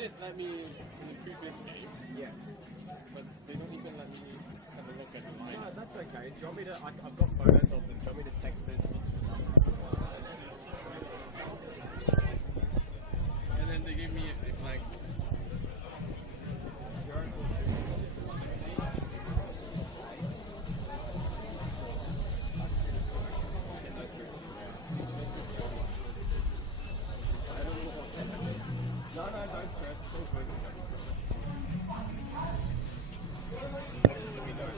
did let me in the previous game, Yeah. but they don't even let me have a look at mine. No, that's okay. Do you want me to? I've got photos of them. Do you want me to text it? And then they gave me a blank. 042. Send those through to you now. I don't know what that is. No, don't stress. It's all good. Let me know.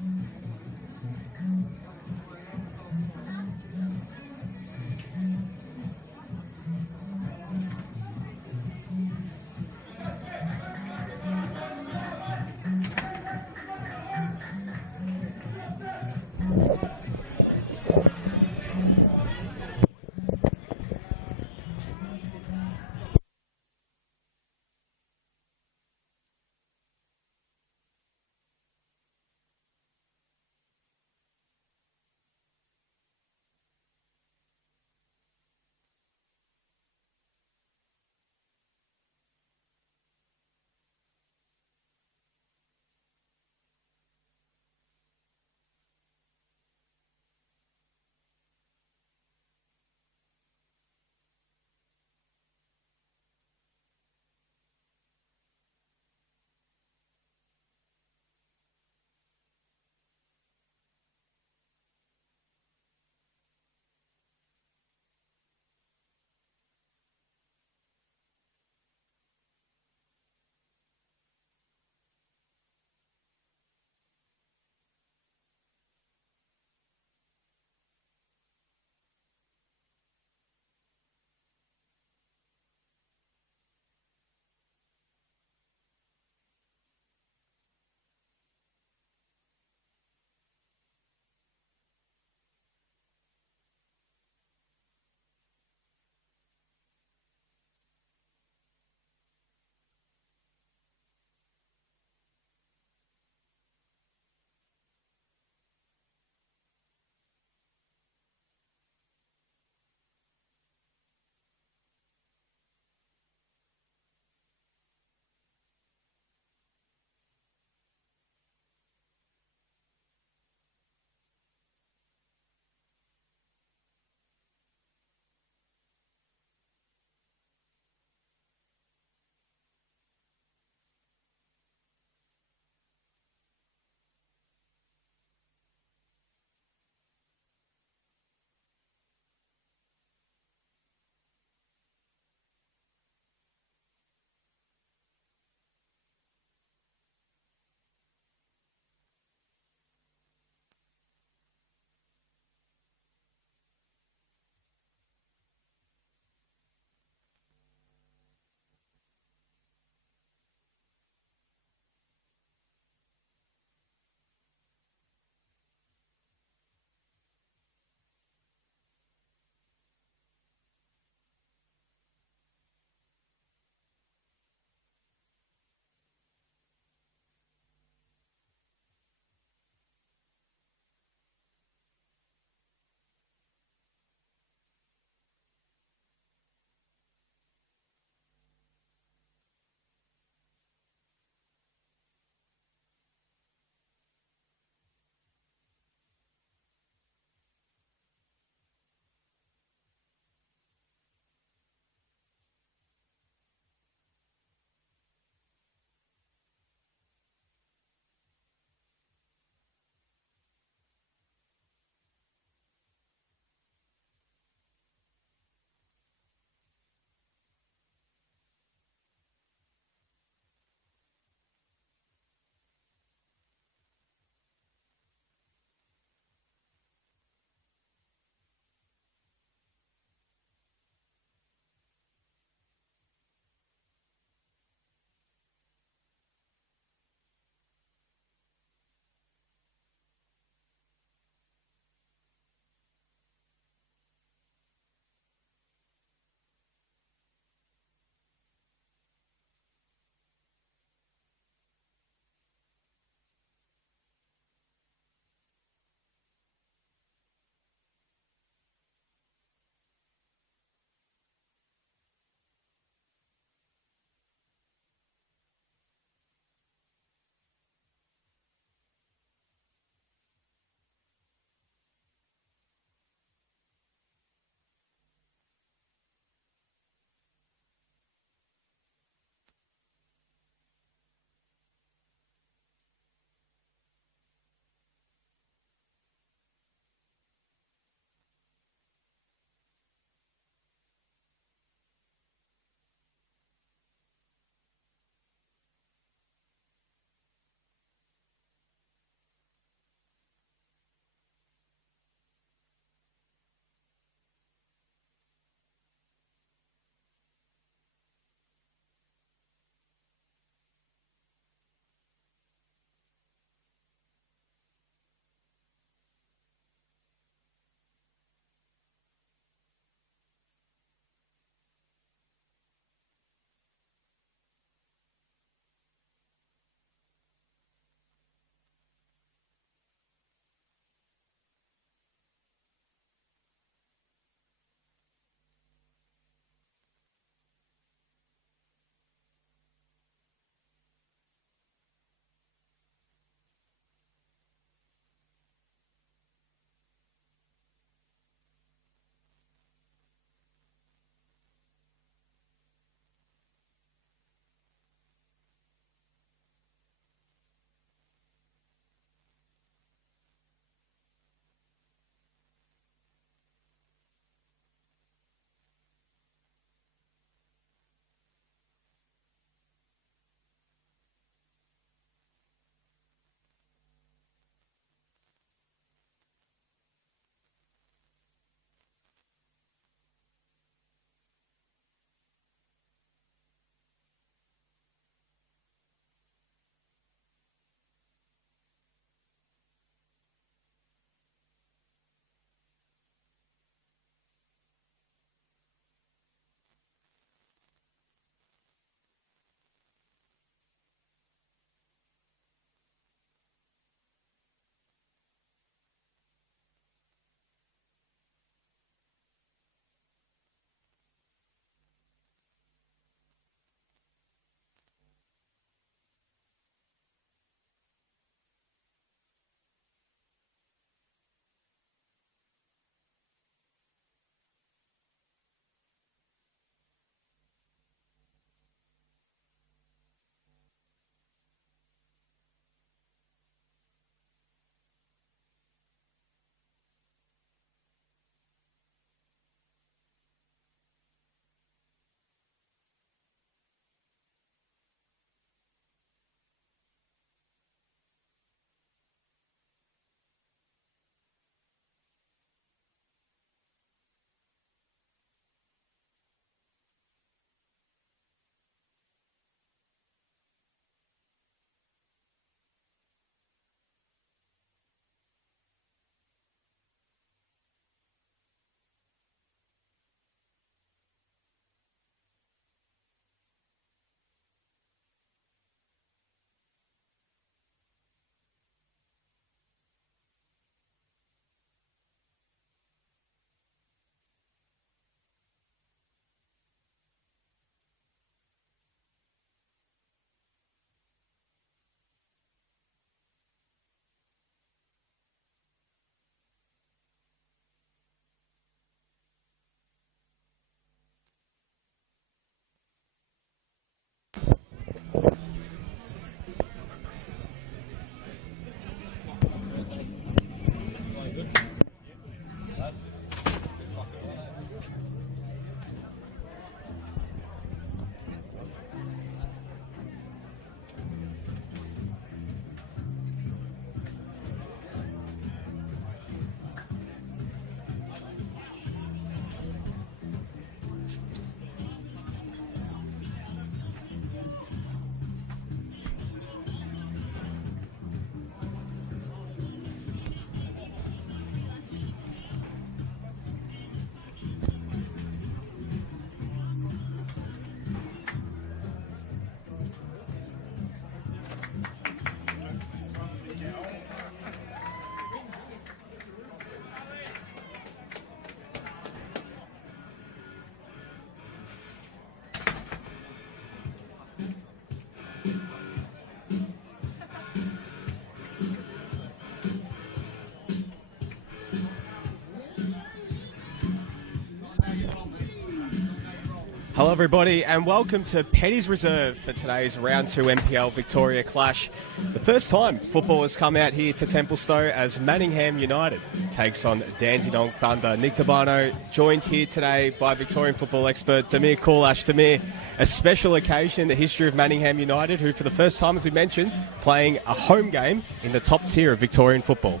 Hello everybody and welcome to Petty's Reserve for today's Round 2 NPL Victoria clash. The first time football has come out here to Templestowe as Manningham United takes on Dandenong Thunder. Nick Tabano joined here today by Victorian football expert Damir Kulash. Damir, a special occasion in the history of Manningham United, who for the first time, as we mentioned, playing a home game in the top tier of Victorian football.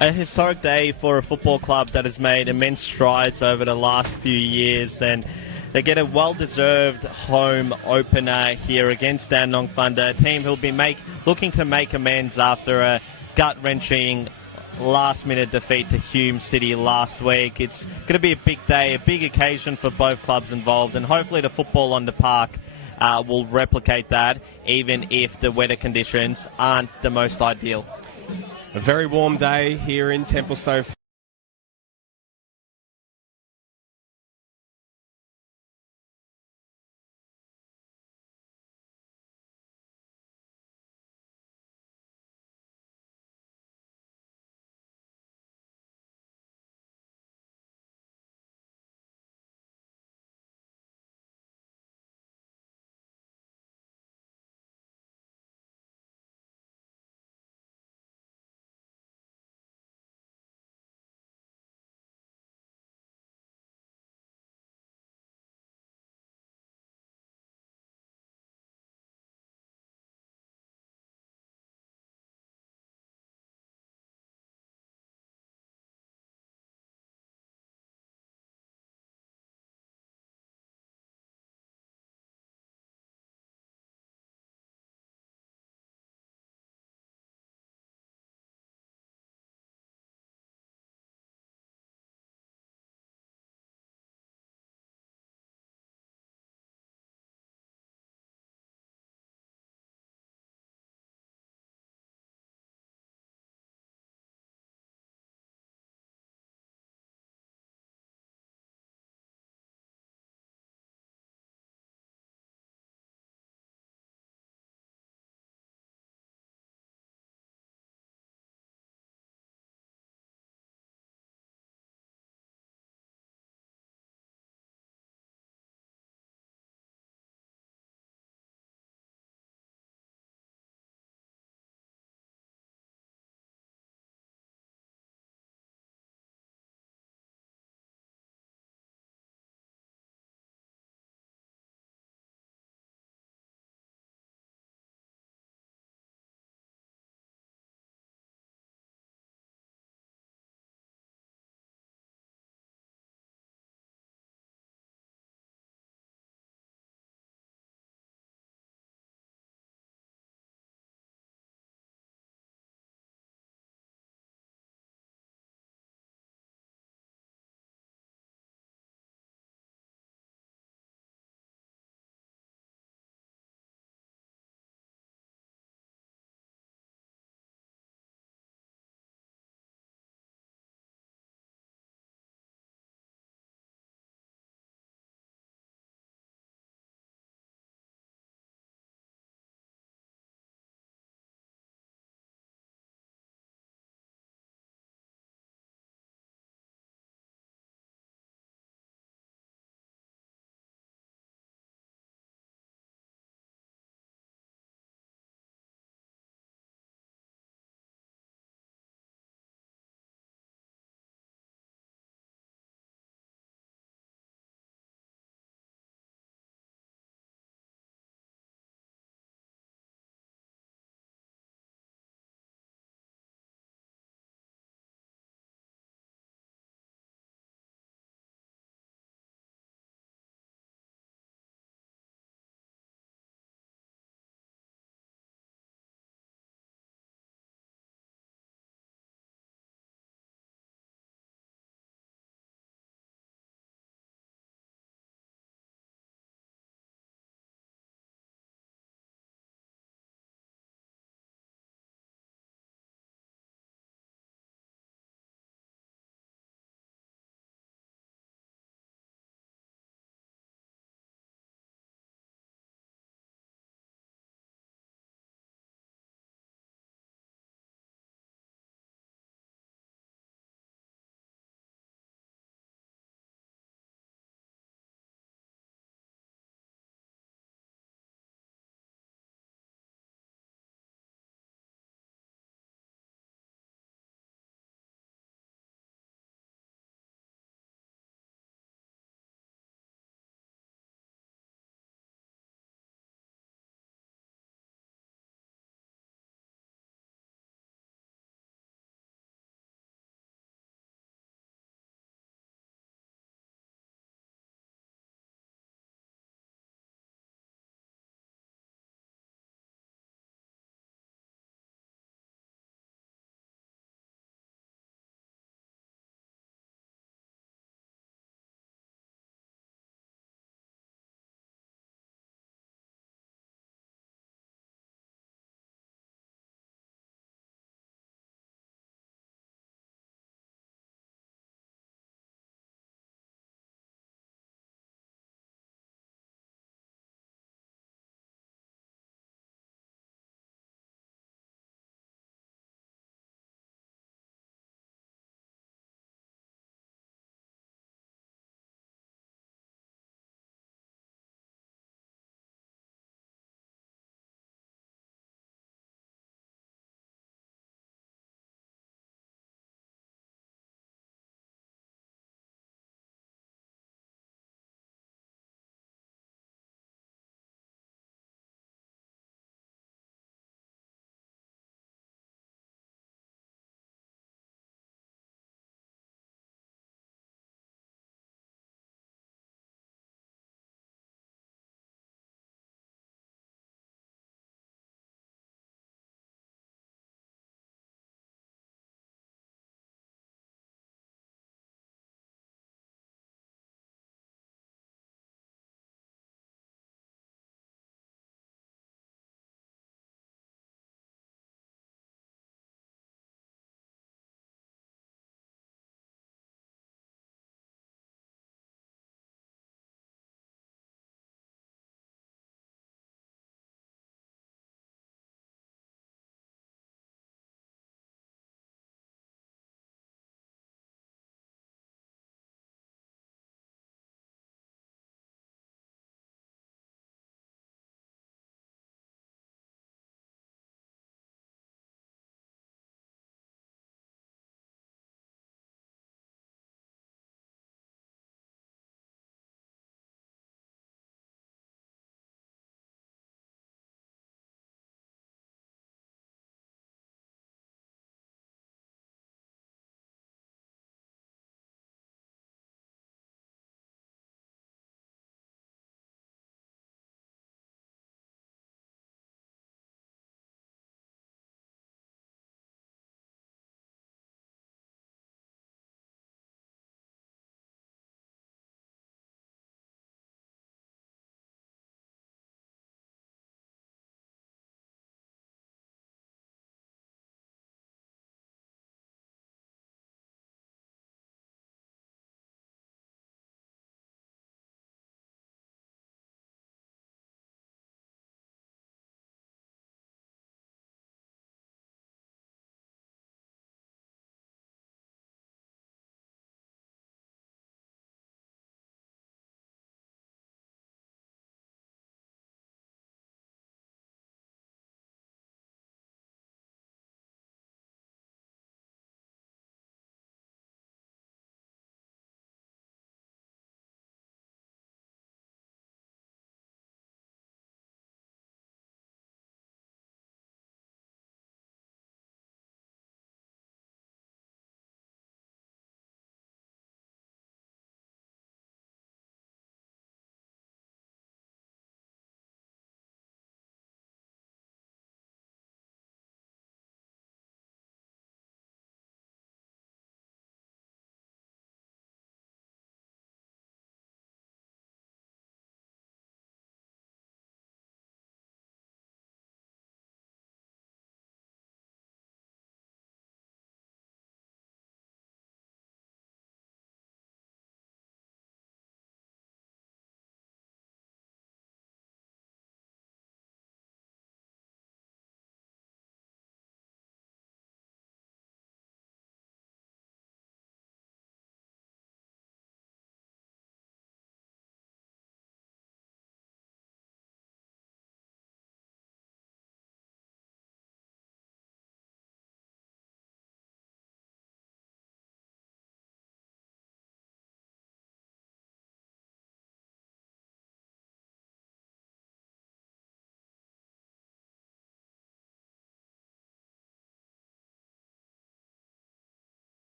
A historic day for a football club that has made immense strides over the last few years, and they get a well-deserved home opener here against Dandenong Thunder, a team who'll be looking to make amends after a gut-wrenching last-minute defeat to Hume City last week. It's going to be a big day, a big occasion for both clubs involved, and hopefully the football on the park will replicate that, even if the weather conditions aren't the most ideal. A very warm day here in Templestowe.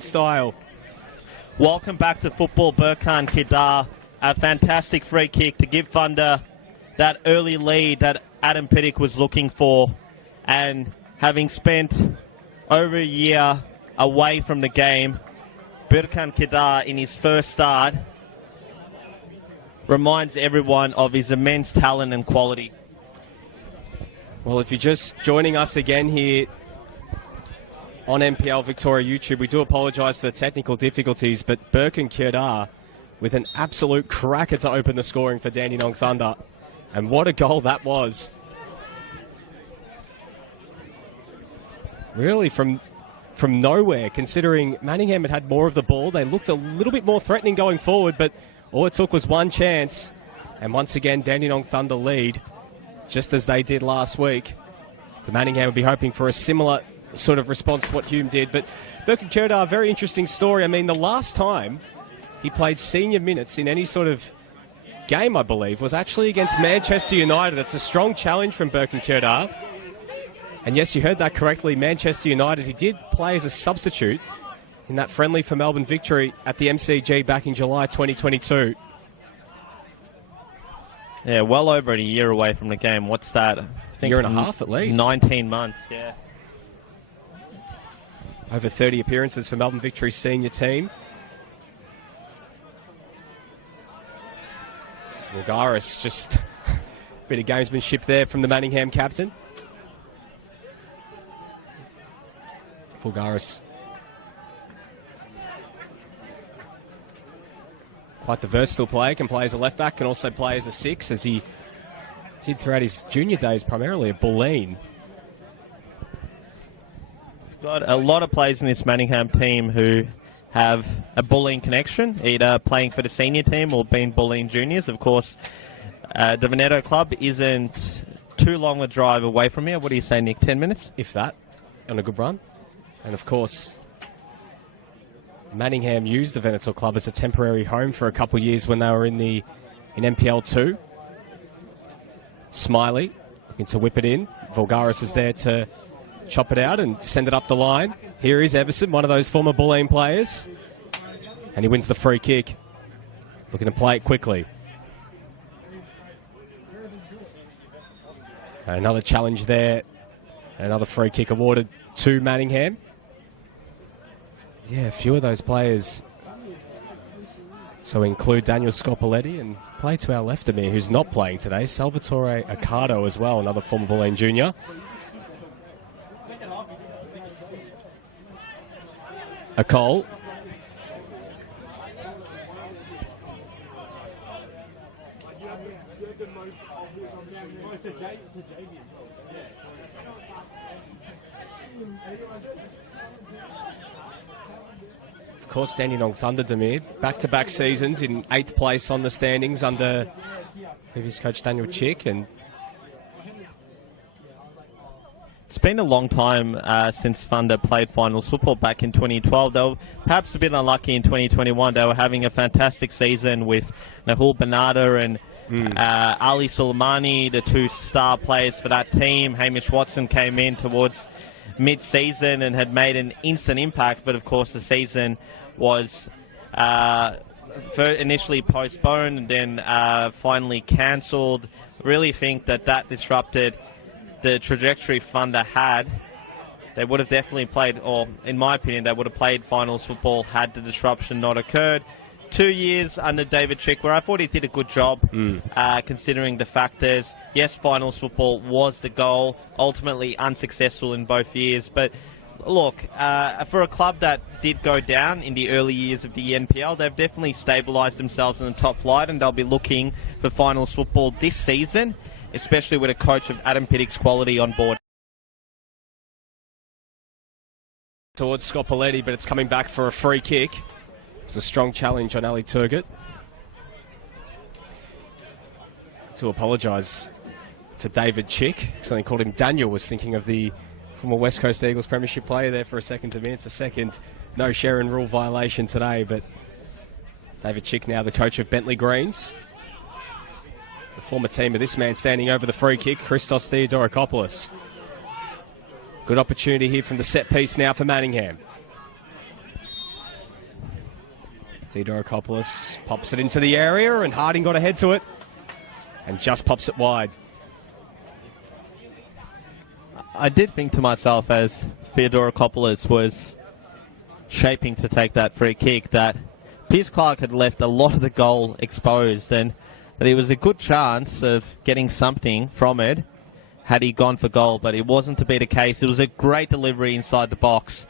style. Welcome back to football, Burkhan Kedar. A fantastic free kick to give Thunder that early lead that Adam Pittock was looking for. And having spent over a year away from the game, Burkhan Kedar in his first start reminds everyone of his immense talent and quality. Well, if you're just joining us again here on NPL Victoria YouTube, we do apologise for the technical difficulties, but Burkhan Kedar with an absolute cracker to open the scoring for Dandenong Thunder. And what a goal that was. Really from nowhere, considering Manningham had more of the ball. They looked a little bit more threatening going forward, but all it took was one chance. And once again, Dandenong Thunder lead, just as they did last week. The Manningham would be hoping for a similar sort of response to what Hume did. But Burkhan Kedar, very interesting story. I mean, the last time he played senior minutes in any sort of game, I believe, was actually against Manchester United. It's a strong challenge from Burkhan Kedar. And yes, you heard that correctly, Manchester United. He did play as a substitute in that friendly for Melbourne victory at the MCG back in July 2022. Yeah, well over a year away from the game. What's that? I think year and a half at least. 19 months, yeah. Over 30 appearances for Melbourne Victory's senior team. Vulgaris, just a bit of gamesmanship there from the Manningham captain. Vulgaris, quite the versatile player, can play as a left back, can also play as a 6, as he did throughout his junior days, primarily at Bulleen. We've got a lot of players in this Manningham team who have a Bulleen connection, either playing for the senior team or being Bulleen juniors. Of course, the Veneto club isn't too long a drive away from here. What do you say, Nick? 10 minutes? If that, on a good run. And of course, Manningham used the Veneto club as a temporary home for a couple of years when they were in NPL 2. Smiley looking to whip it in. Vulgaris is there to chop it out and send it up the line. Here is Everson, one of those former Bulleen players. And he wins the free kick. Looking to play it quickly. Another challenge there. Another free kick awarded to Manningham. Yeah, a few of those players. So include Daniel Scopoletti and play to our left of me, who's not playing today, Salvatore Accardo as well, another former Bulleen junior. A goal. Of course, Dandenong Thunder, Demir, back-to-back seasons in 8th place on the standings under previous coach Daniel Chick. And it's been a long time since Thunder played finals football back in 2012. They were perhaps a bit unlucky in 2021. They were having a fantastic season with Nahul Banada and Ali Soleimani, the two star players for that team. Hamish Watson came in towards mid-season and had made an instant impact, but of course the season was initially postponed and then finally cancelled. Really think that disrupted the trajectory Thunder had. They would have definitely played, or in my opinion, they would have played finals football had the disruption not occurred. 2 years under David Chick, where I thought he did a good job, considering the factors. Yes, finals football was the goal, ultimately unsuccessful in both years. But look, for a club that did go down in the early years of the NPL, they've definitely stabilised themselves in the top flight, and they'll be looking for finals football this season, especially with a coach of Adam Pittock's quality on board. Towards Scopoletti, but it's coming back for a free kick. It's a strong challenge on Ali Turgut. To apologise to David Chick, because they called him Daniel, was thinking of the former West Coast Eagles premiership player there for a second to me. It's a second no Sharon rule violation today, but David Chick now the coach of Bentley Greens. The former team of this man standing over the free kick, Christos Theodorakopoulos. Good opportunity here from the set piece now for Manningham. Theodorakopoulos pops it into the area, and Harding got ahead to it and just pops it wide. I did think to myself as Theodorakopoulos was shaping to take that free kick that Pierce Clark had left a lot of the goal exposed, and that it was a good chance of getting something from it had he gone for goal, but it wasn't to be the case. It was a great delivery inside the box.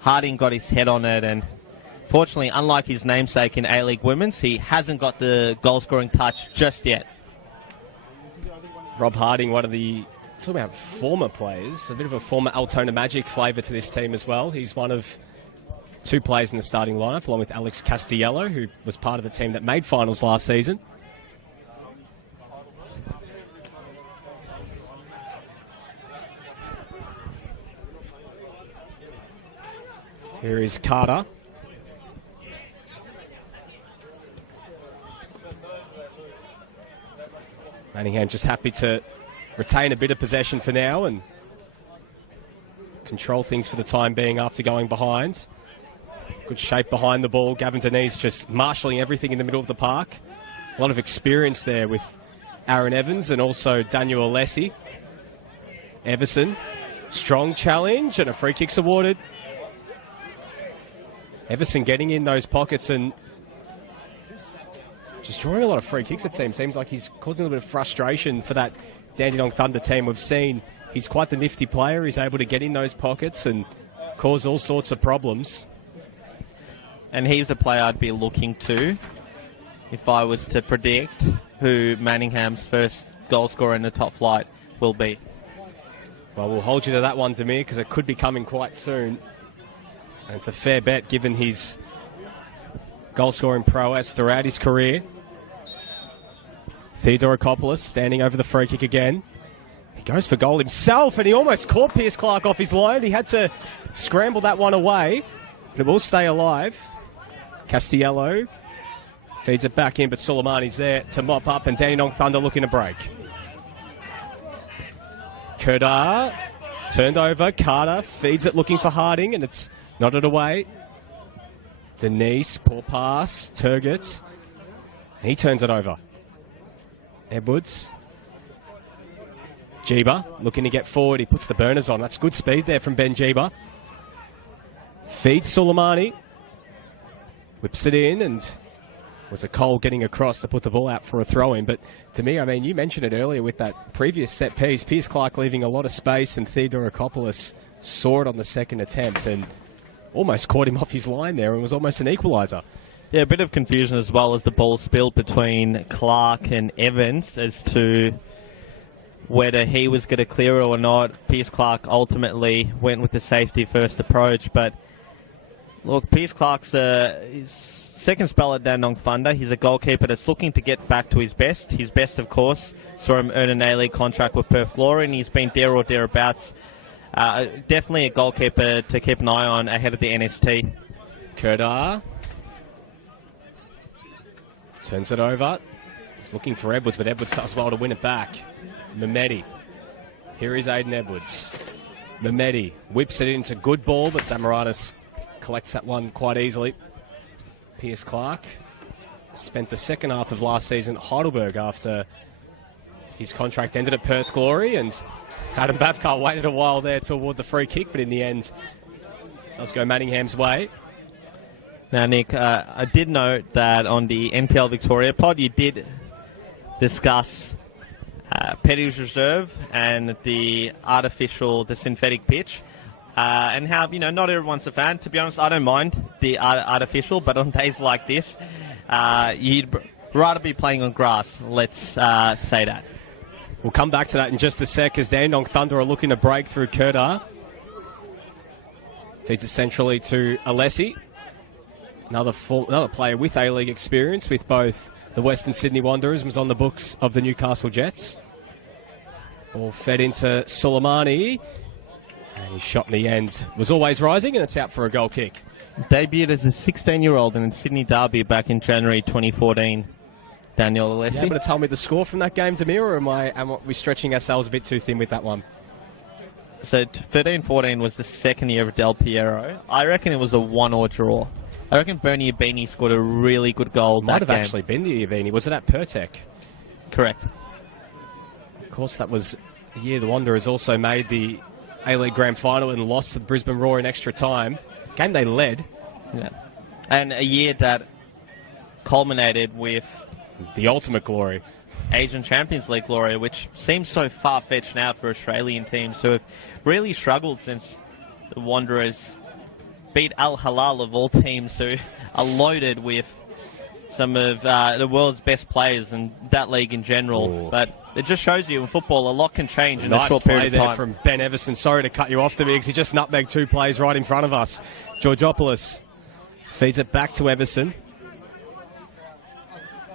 Harding got his head on it, and fortunately, unlike his namesake in A-League Women's, he hasn't got the goal-scoring touch just yet. Rob Harding, one of the, talking about former players, a bit of a former Altona Magic flavour to this team as well. He's one of 2 players in the starting lineup, along with Alex Castiello, who was part of the team that made finals last season. Here is Carter. Manningham just happy to retain a bit of possession for now and control things for the time being after going behind. Good shape behind the ball. Gavin Denise just marshalling everything in the middle of the park. A lot of experience there with Aaron Evans and also Daniel Alessi. Everson, strong challenge and a free kick's awarded. Everson getting in those pockets and just drawing a lot of free kicks, it seems. Seems like he's causing a little bit of frustration for that Dandenong Thunder team. We've seen he's quite the nifty player. He's able to get in those pockets and cause all sorts of problems. And he's the player I'd be looking to if I was to predict who Manningham's first goal scorer in the top flight will be. Well, we'll hold you to that one, Demir, because it could be coming quite soon. And it's a fair bet given his goal-scoring prowess throughout his career. Theodorakopoulos standing over the free kick again. He goes for goal himself, and he almost caught Pierce Clark off his line. He had to scramble that one away, but it will stay alive. Castiello feeds it back in, but Suleimani's there to mop up, and Dandenong Thunder looking to break. Kerdar turned over. Carter feeds it looking for Harding, and it's nodded away. Denise, poor pass. Turgott. He turns it over. Edwards. Jeeba looking to get forward. He puts the burners on. That's good speed there from Ben Jeeba. Feeds Suleimani. Whips it in, and was a Cole getting across to put the ball out for a throw-in. But to me, I mean, you mentioned it earlier with that previous set piece. Pierce Clark leaving a lot of space, and Theodorakopoulos saw it on the second attempt and almost caught him off his line there and was almost an equaliser. Yeah, a bit of confusion as well as the ball spilled between Clark and Evans as to whether he was going to clear it or not. Pierce Clark ultimately went with the safety first approach, but look, Pierce Clark's his second spell at Dandenong Thunder. He's a goalkeeper that's looking to get back to his best. His best, of course, saw him earn an A-League contract with Perth Glory, and he's been there or thereabouts. Definitely a goalkeeper to keep an eye on ahead of the NST. Kerdar turns it over. He's looking for Edwards, but Edwards does well to win it back. Mehmedi. Here is Aiden Edwards. Mehmedi whips it in. It's a good ball, but Samaratis collects that one quite easily. Pierce Clark spent the second half of last season at Heidelberg after his contract ended at Perth Glory, and Adam Bavkar waited a while there to award the free kick, but in the end does go Manningham's way. Now, Nick, I did note that on the NPL Victoria pod, you did discuss Petty's Reserve and the synthetic pitch, and how, you know, not everyone's a fan. To be honest, I don't mind the artificial, but on days like this, you'd rather be playing on grass, let's say that. We'll come back to that in just a sec as Dandenong Thunder are looking to break through Kerdar. Feeds it centrally to Alessi. Another player with A-League experience with both the Western Sydney Wanderers, was on the books of the Newcastle Jets. Ball fed into Suleimani. And his shot in the end was always rising, and it's out for a goal kick. Debuted as a 16-year-old in the Sydney Derby back in January 2014. Daniel Alessi. You able to tell me the score from that game, Demir, or am we stretching ourselves a bit too thin with that one? So 13-14 was the second year of Del Piero. I reckon it was a 1-1 draw. I reckon Bernie Abini scored a really good goal Might that have game. actually been the Avini. Was it at Pertec? Correct. Of course, that was the year the Wanderers also made the A-League Grand Final and lost to the Brisbane Roar in extra time. Game they led. Yeah. And a year that culminated with The ultimate glory. Asian Champions League glory, which seems so far-fetched now for Australian teams who have really struggled since the Wanderers beat Al Hilal of all teams who are loaded with some of the world's best players and that league in general. Ooh. But it just shows you in football a lot can change in a Nice short play period of there time. from Ben Everson. Sorry to cut you off, Demigs. He just nutmegged 2 plays right in front of us. Georgopoulos feeds it back to Everson.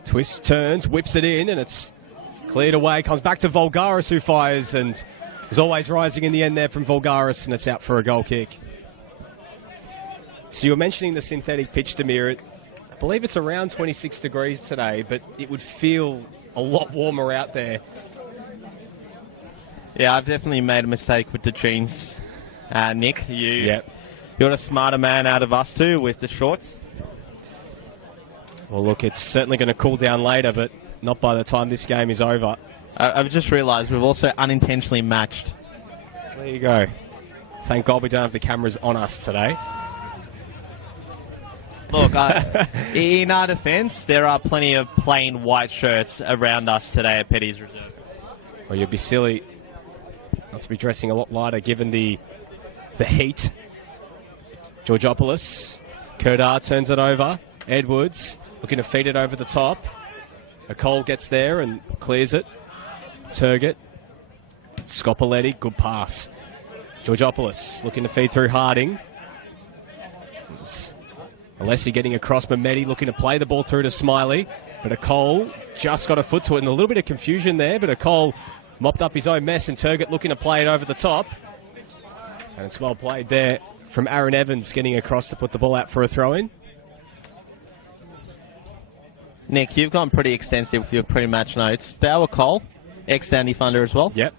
Twists, turns, whips it in, and it's cleared away. Comes back to Vulgaris, who fires, and is always rising in the end there from Vulgaris, and it's out for a goal kick. So you were mentioning the synthetic pitch, Demir. I believe it's around 26 degrees today, but it would feel a lot warmer out there. Yeah, I've definitely made a mistake with the jeans. Nick, Yep. you're the smarter man out of us two with the shorts. Well, look, it's certainly going to cool down later, but not by the time this game is over. I've just realised we've also unintentionally matched. There you go. Thank God we don't have the cameras on us today. Look, in our defence, there are plenty of plain white shirts around us today at Petty's Reserve. Well, you'd be silly not to be dressing a lot lighter given the heat. Georgopoulos. Kerdar turns it over. Edwards looking to feed it over the top. Cole gets there and clears it. Turgott. Scopoletti. Good pass. Georgopoulos looking to feed through Harding. Alessi getting across. Mehmeti looking to play the ball through to Smiley. But Cole just got a foot to it and a little bit of confusion there. But Cole mopped up his own mess and Turgott looking to play it over the top. And it's well played there from Aaron Evans getting across to put the ball out for a throw-in. Nick, you've gone pretty extensive with your pre-match notes. They were Cole, ex-Dandy Thunder as well. Yep,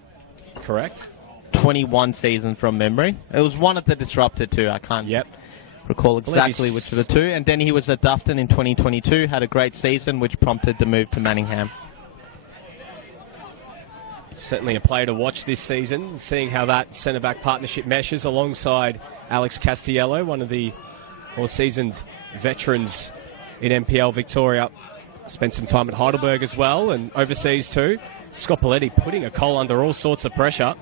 correct. 21 season from memory. It was one of the disrupted two. I can't recall exactly which of the two. And then he was at Dufton in 2022, had a great season, which prompted the move to Manningham. Certainly a player to watch this season, seeing how that centre-back partnership meshes alongside Alex Castiello, one of the more seasoned veterans in NPL Victoria. Spent some time at Heidelberg as well and overseas too. Scopoletti putting Cole under all sorts of pressure.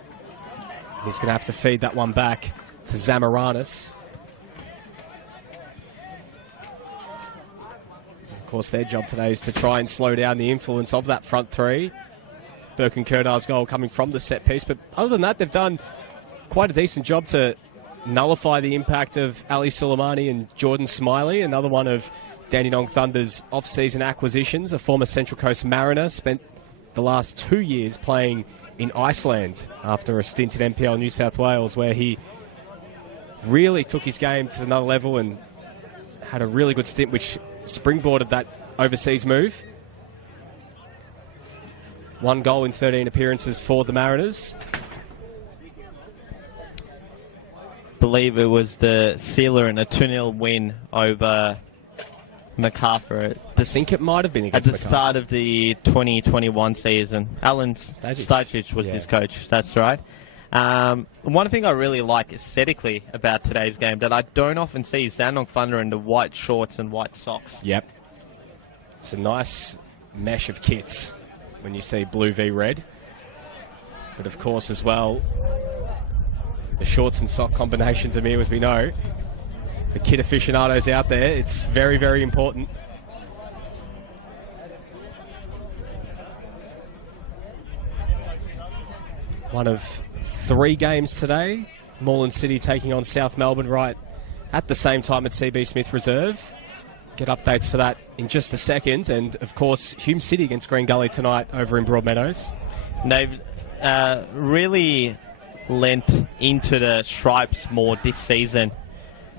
He's going to have to feed that one back to Zamaranis. Of course, their job today is to try and slow down the influence of that front three. Burke and Kerdar's goal coming from the set piece. But other than that, they've done quite a decent job to nullify the impact of Ali Suleimani and Jordan Smiley, another one of Dandenong Thunder's off-season acquisitions. A former Central Coast Mariner, spent the last 2 years playing in Iceland after a stint at NPL New South Wales, where he really took his game to another level and had a really good stint which springboarded that overseas move. 1 goal in 13 appearances for the Mariners. Believe it was the sealer in a 2-0 win over MacArthur. I think it might have been at against the start of the 2021 season. Alan Stajic was his coach. That's right. One thing I really like aesthetically about today's game that I don't often see is Dandenong Thunder in the white shorts and white socks. Yep. It's a nice mesh of kits when you see blue v red. But of course as well, the shorts and sock combinations are here, as we know. For kit aficionados out there, it's very, very important. One of 3 games today. Moreland City taking on South Melbourne right at the same time at CB Smith Reserve. Get updates for that in just a second. And, of course, Hume City against Green Gully tonight over in Broadmeadows. They've really lent into the stripes more this season,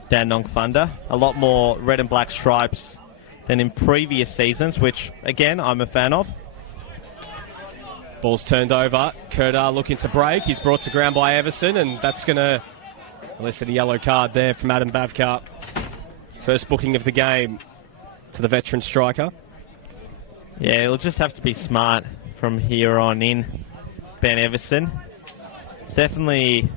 Dandenong Thunder. A lot more red and black stripes than in previous seasons, which, again, I'm a fan of. Ball's turned over. Kerdar looking to break. He's brought to ground by Everson, and that's going to elicit a yellow card there from Adam Bavkar. First booking of the game to the veteran striker. Yeah, he'll just have to be smart from here on in, Ben Everson. He's definitely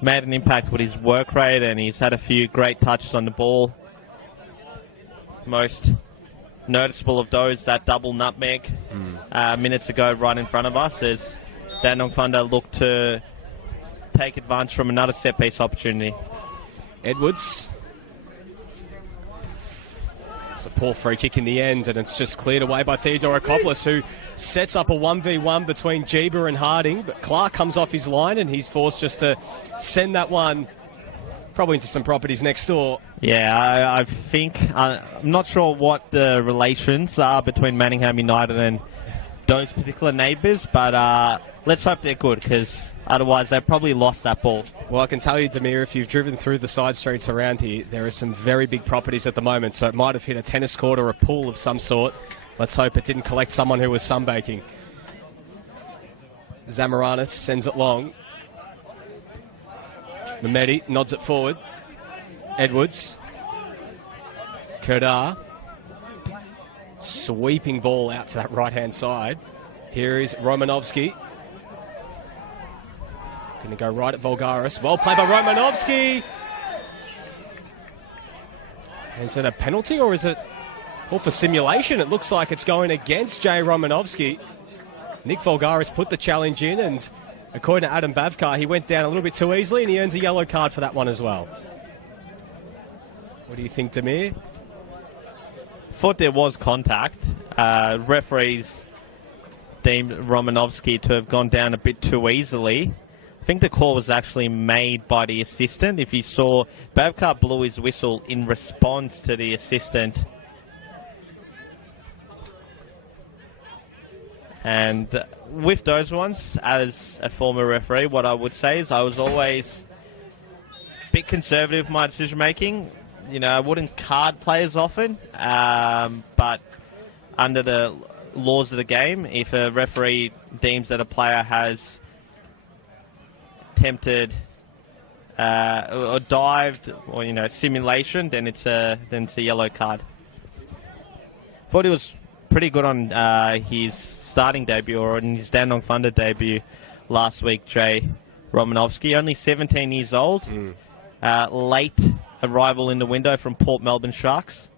made an impact with his work rate, and he's had a few great touches on the ball. Most noticeable of those, that double nutmeg minutes ago right in front of us, as Dandenong Thunder look to take advantage from another set-piece opportunity. Edwards. It's a poor free kick in the end, and it's just cleared away by Theodorakopoulos, who sets up a 1v1 between Jeeba and Harding, but Clark comes off his line, and he's forced just to send that one probably into some properties next door. Yeah, I think, I'm not sure what the relations are between Manningham United and those particular neighbours, but let's hope they're good, because otherwise they probably lost that ball. Well, I can tell you, Demir, if you've driven through the side streets around here, there are some very big properties at the moment, so it might have hit a tennis court or a pool of some sort. Let's hope it didn't collect someone who was sunbaking. Zamaranis sends it long. Mehmedi nods it forward. Edwards. Kerdar. Sweeping ball out to that right-hand side. Here is Romanovsky. Going to go right at Volgaris. Well played by Romanovsky. Is it a penalty or is it call for simulation? It looks like it's going against Jay Romanovsky. Nick Volgaris put the challenge in, and according to Adam Bavkar, he went down a little bit too easily, and he earns a yellow card for that one as well. What do you think, Demir? Thought there was contact. Referees deemed Romanovsky to have gone down a bit too easily. I think the call was actually made by the assistant. If you saw, Bavkar blew his whistle in response to the assistant. And with those ones, as a former referee, what I would say is I was always a bit conservative with my decision making. You know, I wouldn't card players often, but under the laws of the game, if a referee deems that a player has attempted or dived or, you know, simulation, then it's a yellow card. Thought he was pretty good on his starting debut, or in his Dandenong Thunder debut last week, Jay Romanovsky. Only 17 years old. Late arrival in the window from Port Melbourne Sharks.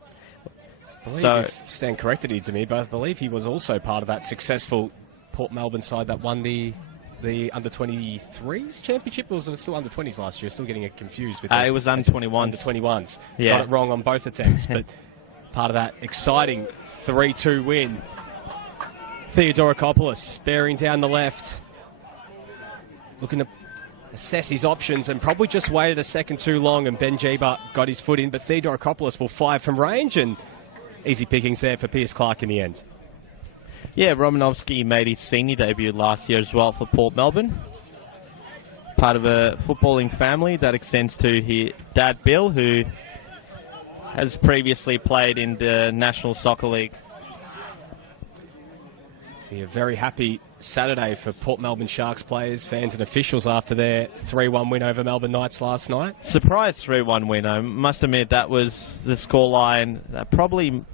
So, if you stand corrected here to me, but I believe he was also part of that successful Port Melbourne side that won the under-23s championship, or was it still under-20s last year? Still getting it confused with it was under-21s. Under-21s. Yeah. Got it wrong on both attempts, but part of that exciting 3-2 win. Theodorakopoulos bearing down the left, looking to assess his options, and probably just waited a second too long, and Ben Jeeba got his foot in, but Theodorakopoulos will fire from range, and easy pickings there for Pierce Clark in the end. Yeah, Romanovsky made his senior debut last year as well for Port Melbourne. Part of a footballing family that extends to his dad, Bill, who has previously played in the National Soccer League. Be a very happy Saturday for Port Melbourne Sharks players, fans and officials after their 3-1 win over Melbourne Knights last night. Surprise 3-1 win. I must admit that was the scoreline that probably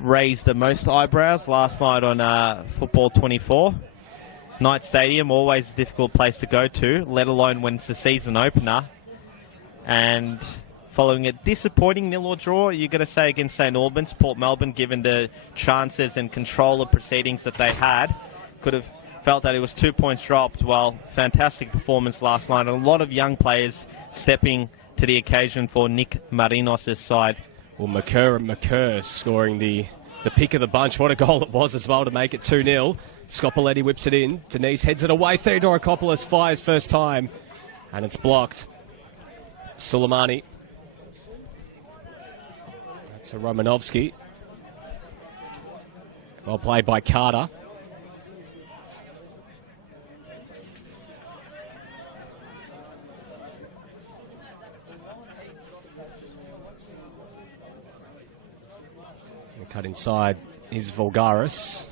raised the most eyebrows last night on Football 24. Knight Stadium, always a difficult place to go to, let alone when it's the season opener. And following a disappointing 0-0 draw, you're going to say, against St Albans, Port Melbourne, given the chances and control of proceedings that they had, could have felt that it was 2 points dropped. Well, fantastic performance last night. A lot of young players stepping to the occasion for Nick Marinos' side. Well, McCurr scoring the pick of the bunch. What a goal it was as well to make it 2-0. Scopoletti whips it in. Denise heads it away. Theodorakopoulos fires first time, and it's blocked. Suleimani. To Romanovsky. Well played by Carter. And cut inside is Volgaris.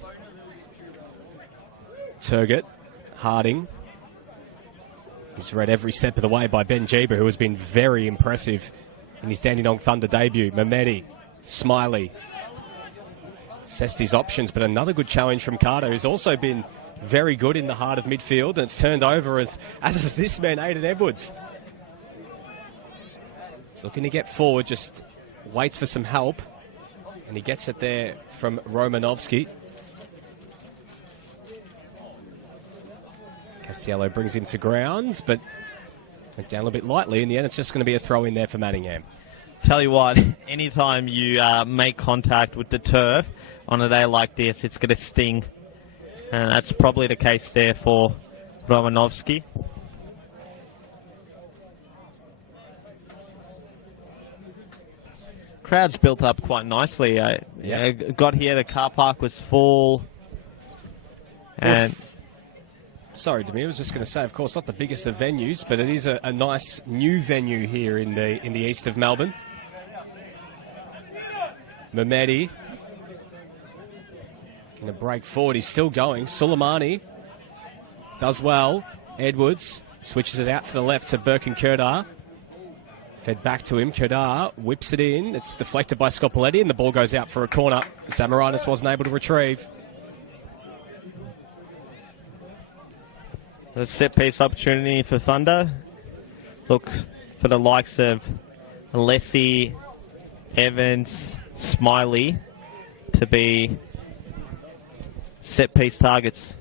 Turgott, Harding. He's read every step of the way by Ben Jeeba, who has been very impressive in his Dandenong Thunder debut. Mehmeti, Smiley. Assessed his options, but another good challenge from Carter, who's also been very good in the heart of midfield, and it's turned over as is this man, Aiden Edwards. He's looking to get forward, just waits for some help, and he gets it there from Romanovsky. Castiello brings him to grounds, but went down a little bit lightly. In the end, it's just going to be a throw in there for Manningham. Tell you what, anytime you make contact with the turf on a day like this, it's going to sting. And that's probably the case there for Romanovsky. Crowd's built up quite nicely. Got here, the car park was full. And sorry, Demir, I was just going to say, of course, not the biggest of venues, but it is a nice new venue here in the east of Melbourne. Mehmeti going to break forward. He's still going. Suleimani does well. Edwards switches it out to the left to Birkin Kerdar. Fed back to him. Kerdar whips it in. It's deflected by Scopoletti, and the ball goes out for a corner. Zamoritis wasn't able to retrieve. A set-piece opportunity for Thunder. Look for the likes of Alessi, Evans, Smiley to be set-piece targets.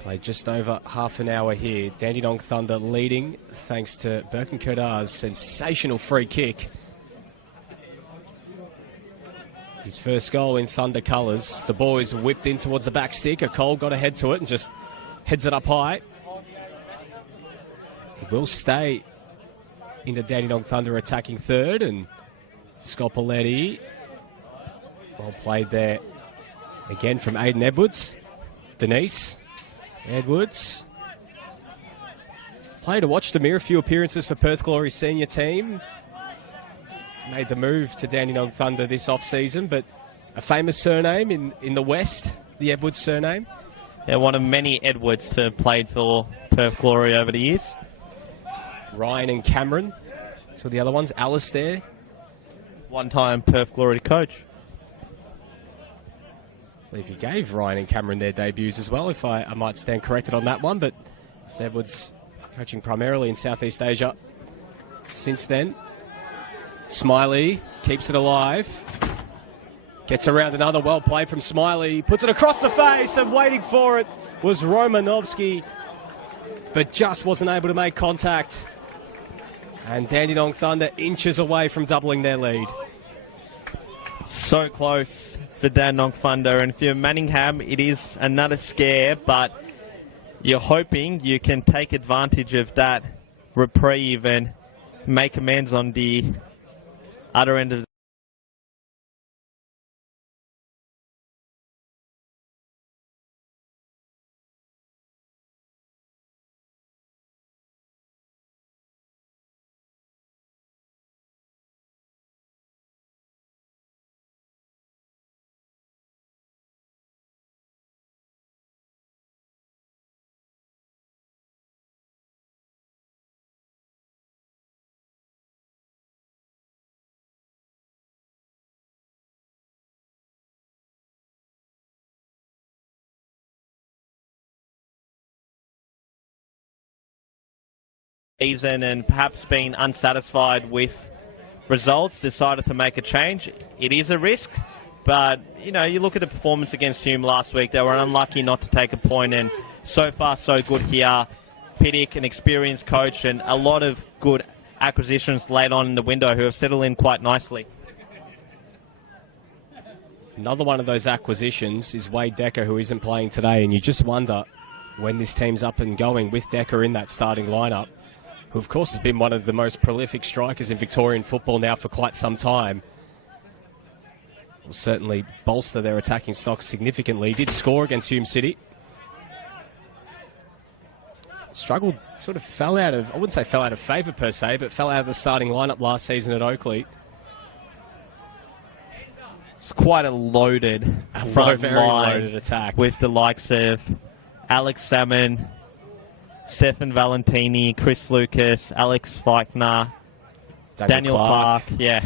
Played just over half an hour here. Dandenong Thunder leading thanks to Birkin Kerdar's sensational free kick. His first goal in Thunder colours. The ball is whipped in towards the back stick. Cole got a head to it and just heads it up high. He will stay in the Dandenong Thunder attacking third, and Scopoletti, well played there again from Aiden Edwards. Denise Edwards. Player to watch, Demir, a few appearances for Perth Glory senior team. Made the move to Dandenong Thunder this off-season, but a famous surname in the West, the Edwards surname. They're one of many Edwards to have played for Perth Glory over the years. Ryan and Cameron, two of the other ones. Alistair. One-time Perth Glory coach. I believe he gave Ryan and Cameron their debuts as well, if I might stand corrected on that one. But Mr. Edwards coaching primarily in Southeast Asia since then. Smiley keeps it alive. Gets around another, well played from Smiley. Puts it across the face, and waiting for it was Romanovsky, but just wasn't able to make contact. And Dandenong Thunder inches away from doubling their lead. So close for Dandenong Thunder, and if you're Manningham, it is another scare, but you're hoping you can take advantage of that reprieve and make amends on the other end of the season, and perhaps being unsatisfied with results, decided to make a change. It is a risk, but you know, you look at the performance against Hume last week, they were unlucky not to take a point, and so far so good here. Piddick, an experienced coach, and a lot of good acquisitions late on in the window who have settled in quite nicely. Another one of those acquisitions is Wade Decker, who isn't playing today, and you just wonder when this team's up and going with Decker in that starting lineup, who of course has been one of the most prolific strikers in Victorian football now for quite some time. Will certainly bolster their attacking stock significantly. Did score against Hume City. Struggled, sort of fell out of, I wouldn't say fell out of favour per se, but fell out of the starting lineup last season at Oakley. It's quite a loaded front very line loaded attack with the likes of Alex Salmon, Stefan Valentini, Chris Lucas, Alex Feichner, Daniel Clark. Yeah.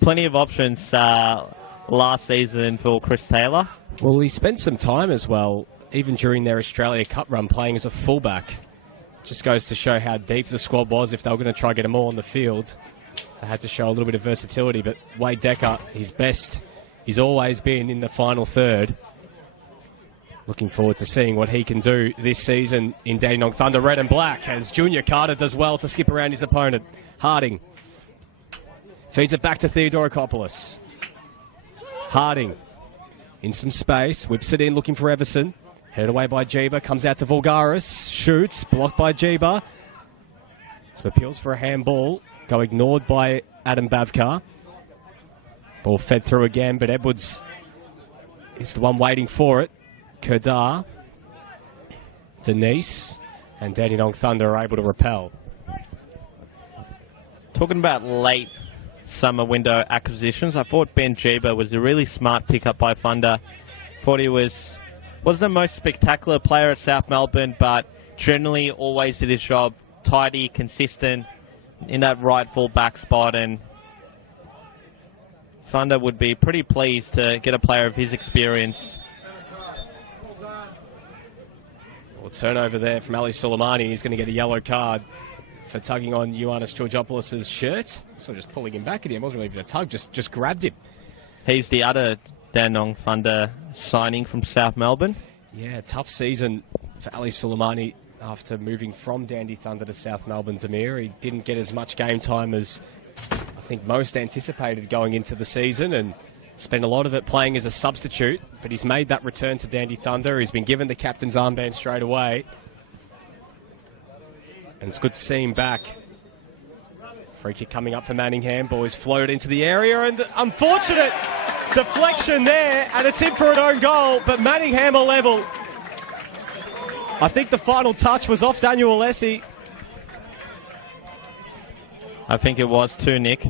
Plenty of options last season for Chris Taylor. Well, he spent some time as well, even during their Australia Cup run, playing as a fullback. Just goes to show how deep the squad was. If they were going to try to get them all on the field, they had to show a little bit of versatility. But Wade Decker, his best, he's always been in the final third. Looking forward to seeing what he can do this season in Dandenong Thunder Red and Black, as Junior Carter does well to skip around his opponent. Harding feeds it back to Theodorakopoulos. Harding in some space, whips it in, looking for Everson. Headed away by Jeeba, comes out to Vulgaris, shoots, blocked by Jeeba. Some appeals for a handball, go ignored by Adam Bavkar. Ball fed through again, but Edwards is the one waiting for it. Kerdar, Denise, and Dandenong Thunder are able to repel. Talking about late summer window acquisitions, I thought Ben Jeeba was a really smart pickup by Thunder. Thought he wasn't the most spectacular player at South Melbourne, but generally always did his job, tidy, consistent, in that right full back spot, and Thunder would be pretty pleased to get a player of his experience. Well, turnover there from Ali Soleimani. He's going to get a yellow card for tugging on Ioannis Georgopoulos' shirt. So just pulling him back at him. It wasn't really even a tug, just grabbed him. He's the other Dandenong Thunder signing from South Melbourne. Yeah, tough season for Ali Soleimani after moving from Dandy Thunder to South Melbourne Demir. He didn't get as much game time as I think most anticipated going into the season, and spent a lot of it playing as a substitute, but he's made that return to Dandy Thunder. He's been given the captain's armband straight away. And it's good to see him back. Free kick coming up for Manningham. Ball is floated into the area, and the unfortunate deflection there, and it's in for an own goal, but Manningham are level. I think the final touch was off Daniel Alessi. I think it was too, Nick.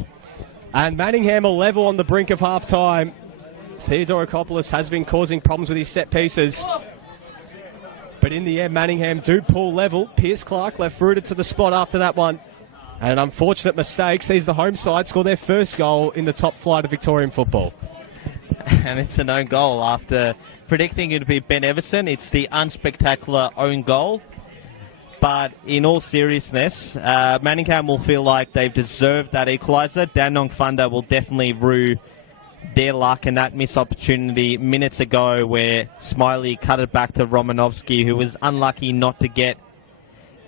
And Manningham are level on the brink of half-time. Theodorakopoulos has been causing problems with his set pieces. But in the end, Manningham do pull level. Pierce Clark left-footed to the spot after that one. And an unfortunate mistake sees the home side score their first goal in the top flight of Victorian football. And it's an own goal. After predicting it to be Ben Everson, it's the unspectacular own goal. But in all seriousness, Manningham will feel like they've deserved that equaliser. Dandenong Thunder will definitely rue their luck in that missed opportunity minutes ago where Smiley cut it back to Romanovsky, who was unlucky not to get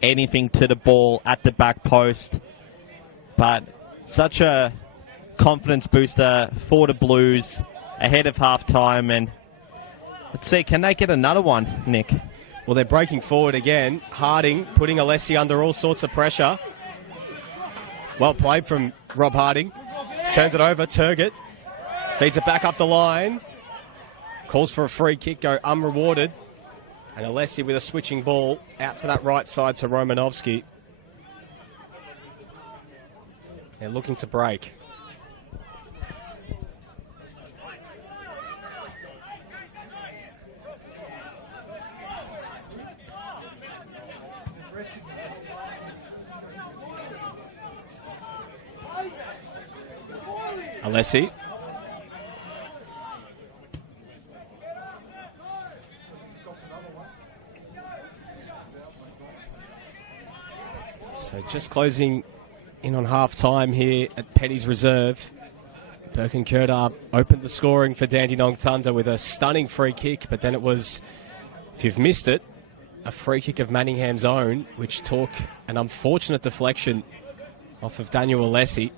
anything to the ball at the back post. But such a confidence booster for the Blues ahead of half-time. And let's see, can they get another one, Nick? Well, they're breaking forward again. Harding putting Alessi under all sorts of pressure. Well played from Rob Harding. Turns it over, Turgott. Feeds it back up the line. Calls for a free kick, go unrewarded. And Alessi with a switching ball out to that right side to Romanovsky. They're looking to break. Alessi. So just closing in on half-time here at Penny's Reserve. Birkin Kerdar opened the scoring for Dandenong Thunder with a stunning free kick, but then it was, if you've missed it, a free kick of Manningham's own, which took an unfortunate deflection off of Daniel Alessi,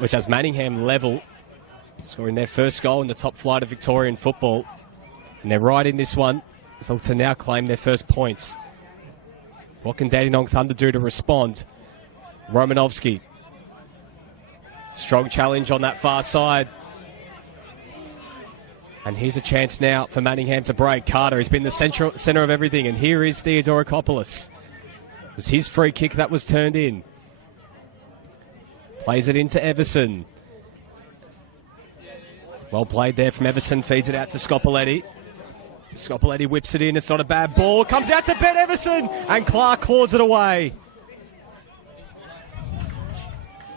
which has Manningham level, scoring their first goal in the top flight of Victorian football. And they're right in this one, so to now claim their first points. What can Dandenong Thunder do to respond? Romanovsky. Strong challenge on that far side. And here's a chance now for Manningham to break. Carter has been the centre of everything, and here is Theodorakopoulos. It was his free kick that was turned in. Plays it into Everson. Well played there from Everson. Feeds it out to Scopoletti. Scopoletti whips it in. It's not a bad ball. Comes out to Ben Everson, and Clark claws it away.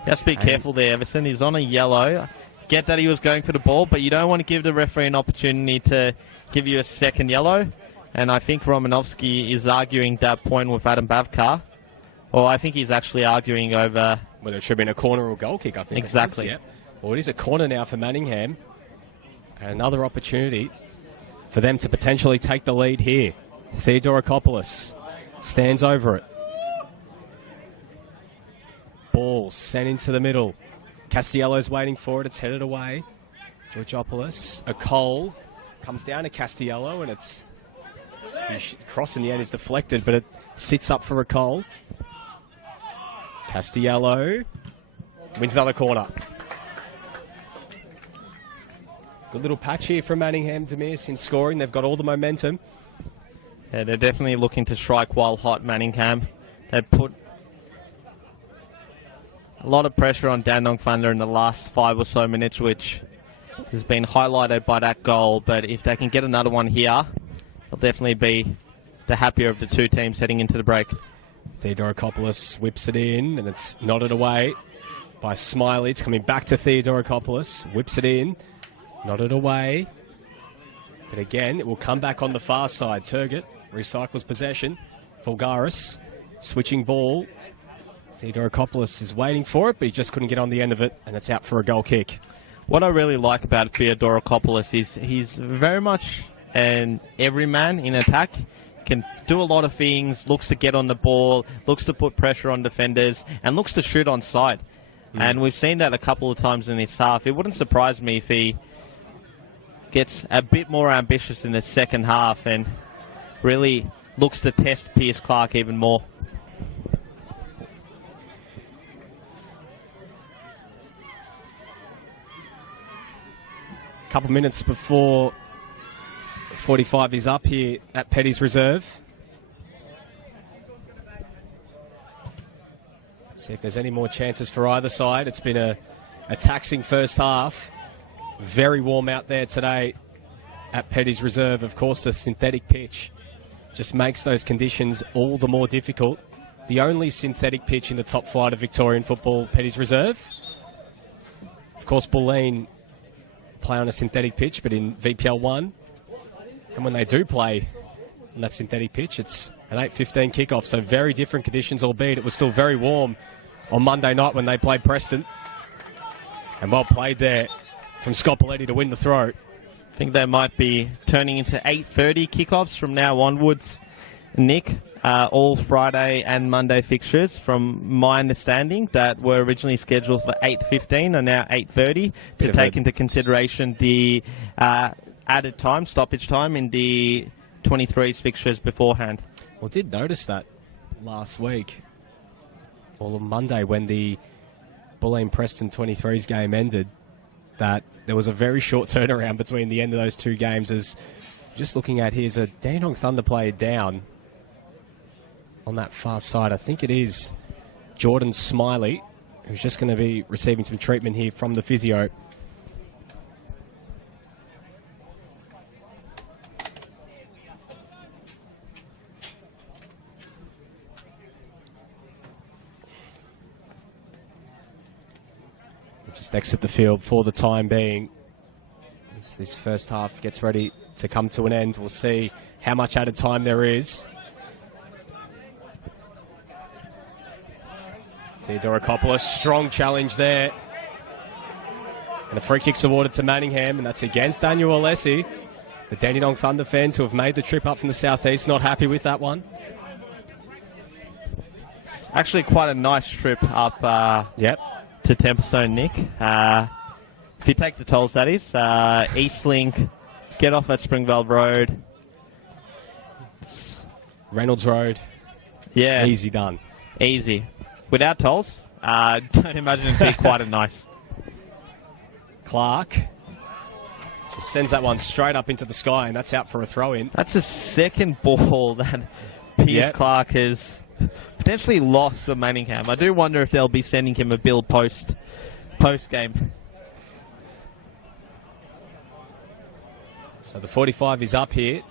Just be careful there, Everson. He's on a yellow. Get that he was going for the ball, but you don't want to give the referee an opportunity to give you a second yellow. And I think Romanovsky is arguing that point with Adam Bavkar. Or I think he's actually arguing over whether it should have been a corner or goal kick, I think. Exactly. Yep. Well, it is a corner now for Manningham. And another opportunity for them to potentially take the lead here. Theodorakopoulos stands over it. Ball sent into the middle. Castiello's waiting for it. It's headed away. Georgopoulos. A Cole comes down to Castiello, and it's cross in the end is deflected, but it sits up for a Cole. Castiello wins another corner. Good little patch here from Manningham to miss in scoring. They've got all the momentum. Yeah, they're definitely looking to strike while hot, Manningham. They've put a lot of pressure on Dandenong Thunder in the last 5 or so minutes, which has been highlighted by that goal. But if they can get another one here, they'll definitely be the happier of the two teams heading into the break. Theodorakopoulos whips it in, and it's nodded away by Smiley. It's coming back to Theodorakopoulos. Whips it in, nodded away. But again, it will come back on the far side. Turgott recycles possession. Vulgaris switching ball. Theodorakopoulos is waiting for it, but he just couldn't get on the end of it, and it's out for a goal kick. What I really like about Theodorakopoulos is he's very much an everyman in attack. Can do a lot of things, looks to get on the ball, looks to put pressure on defenders, and looks to shoot on side. And we've seen that a couple of times in this half. It wouldn't surprise me if he gets a bit more ambitious in the second half and really looks to test Pierce Clark even more. Couple minutes before 45 is up here at Petty's Reserve. See if there's any more chances for either side. It's been a taxing first half. Very warm out there today at Petty's Reserve. Of course, the synthetic pitch just makes those conditions all the more difficult. The only synthetic pitch in the top flight of Victorian football, Petty's Reserve. Of course, Bulleen play on a synthetic pitch, but in VPL 1. And when they do play on that synthetic pitch, it's an 8:15 kickoff, so very different conditions, albeit it was still very warm on Monday night when they played Preston. And well played there from Scopoletti to win the throw. I think they might be turning into 8:30 kickoffs from now onwards, Nick. All Friday and Monday fixtures, from my understanding, that were originally scheduled for 8:15 are now 8:30 to take into consideration the added time, stoppage time in the 23s fixtures beforehand. Well, did notice that last week, or on Monday when the Bulleen Preston 23s game ended, that there was a very short turnaround between the end of those two games. As just looking at here's a Dandenong Thunder player down on that far side. I think it is Jordan Smiley, who's just going to be receiving some treatment here from the physio. We'll just exit the field for the time being. As this first half gets ready to come to an end, we'll see how much added time there is. Theodorakopoulos, strong challenge there. And a free kick's awarded to Manningham, and that's against Daniel Alessi. The Dandenong Thunder fans who have made the trip up from the southeast not happy with that one. It's actually quite a nice trip up to Templestowe, Nick. If you take the tolls, that is. Eastlink, get off at Springvale Road. Reynolds Road. Yeah. Easy done. Easy. Without tolls, don't imagine it'd be quite a nice. Clark just sends that one straight up into the sky, and that's out for a throw-in. That's the second ball that Pierce Clark has potentially lost to Manningham. I do wonder if they'll be sending him a bill post-game. So the 45 is up here.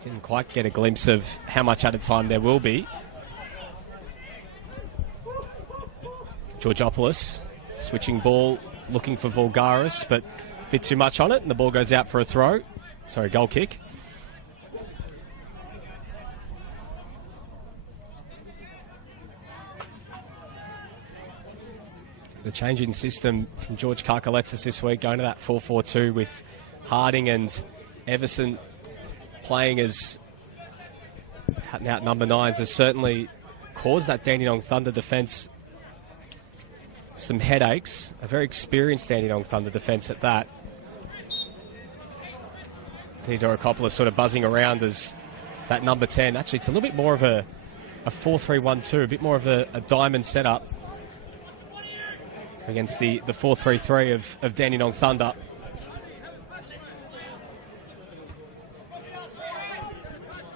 Didn't quite get a glimpse of how much added time there will be. Georgopoulos switching ball, looking for Vulgaris, but a bit too much on it, and the ball goes out for a throw. Sorry, goal kick. The change in system from George Karkaletsis this week, going to that 4-4-2 with Harding and Everson playing as out number 9s, has certainly caused that Dandenong Thunder defence some headaches. A very experienced Dandenong Thunder defence at that. Theodorokopoulos sort of buzzing around as that number 10. Actually, it's a little bit more of a 4-3-1-2, a bit more of a diamond setup against the 4-3-3 of Dandenong Thunder.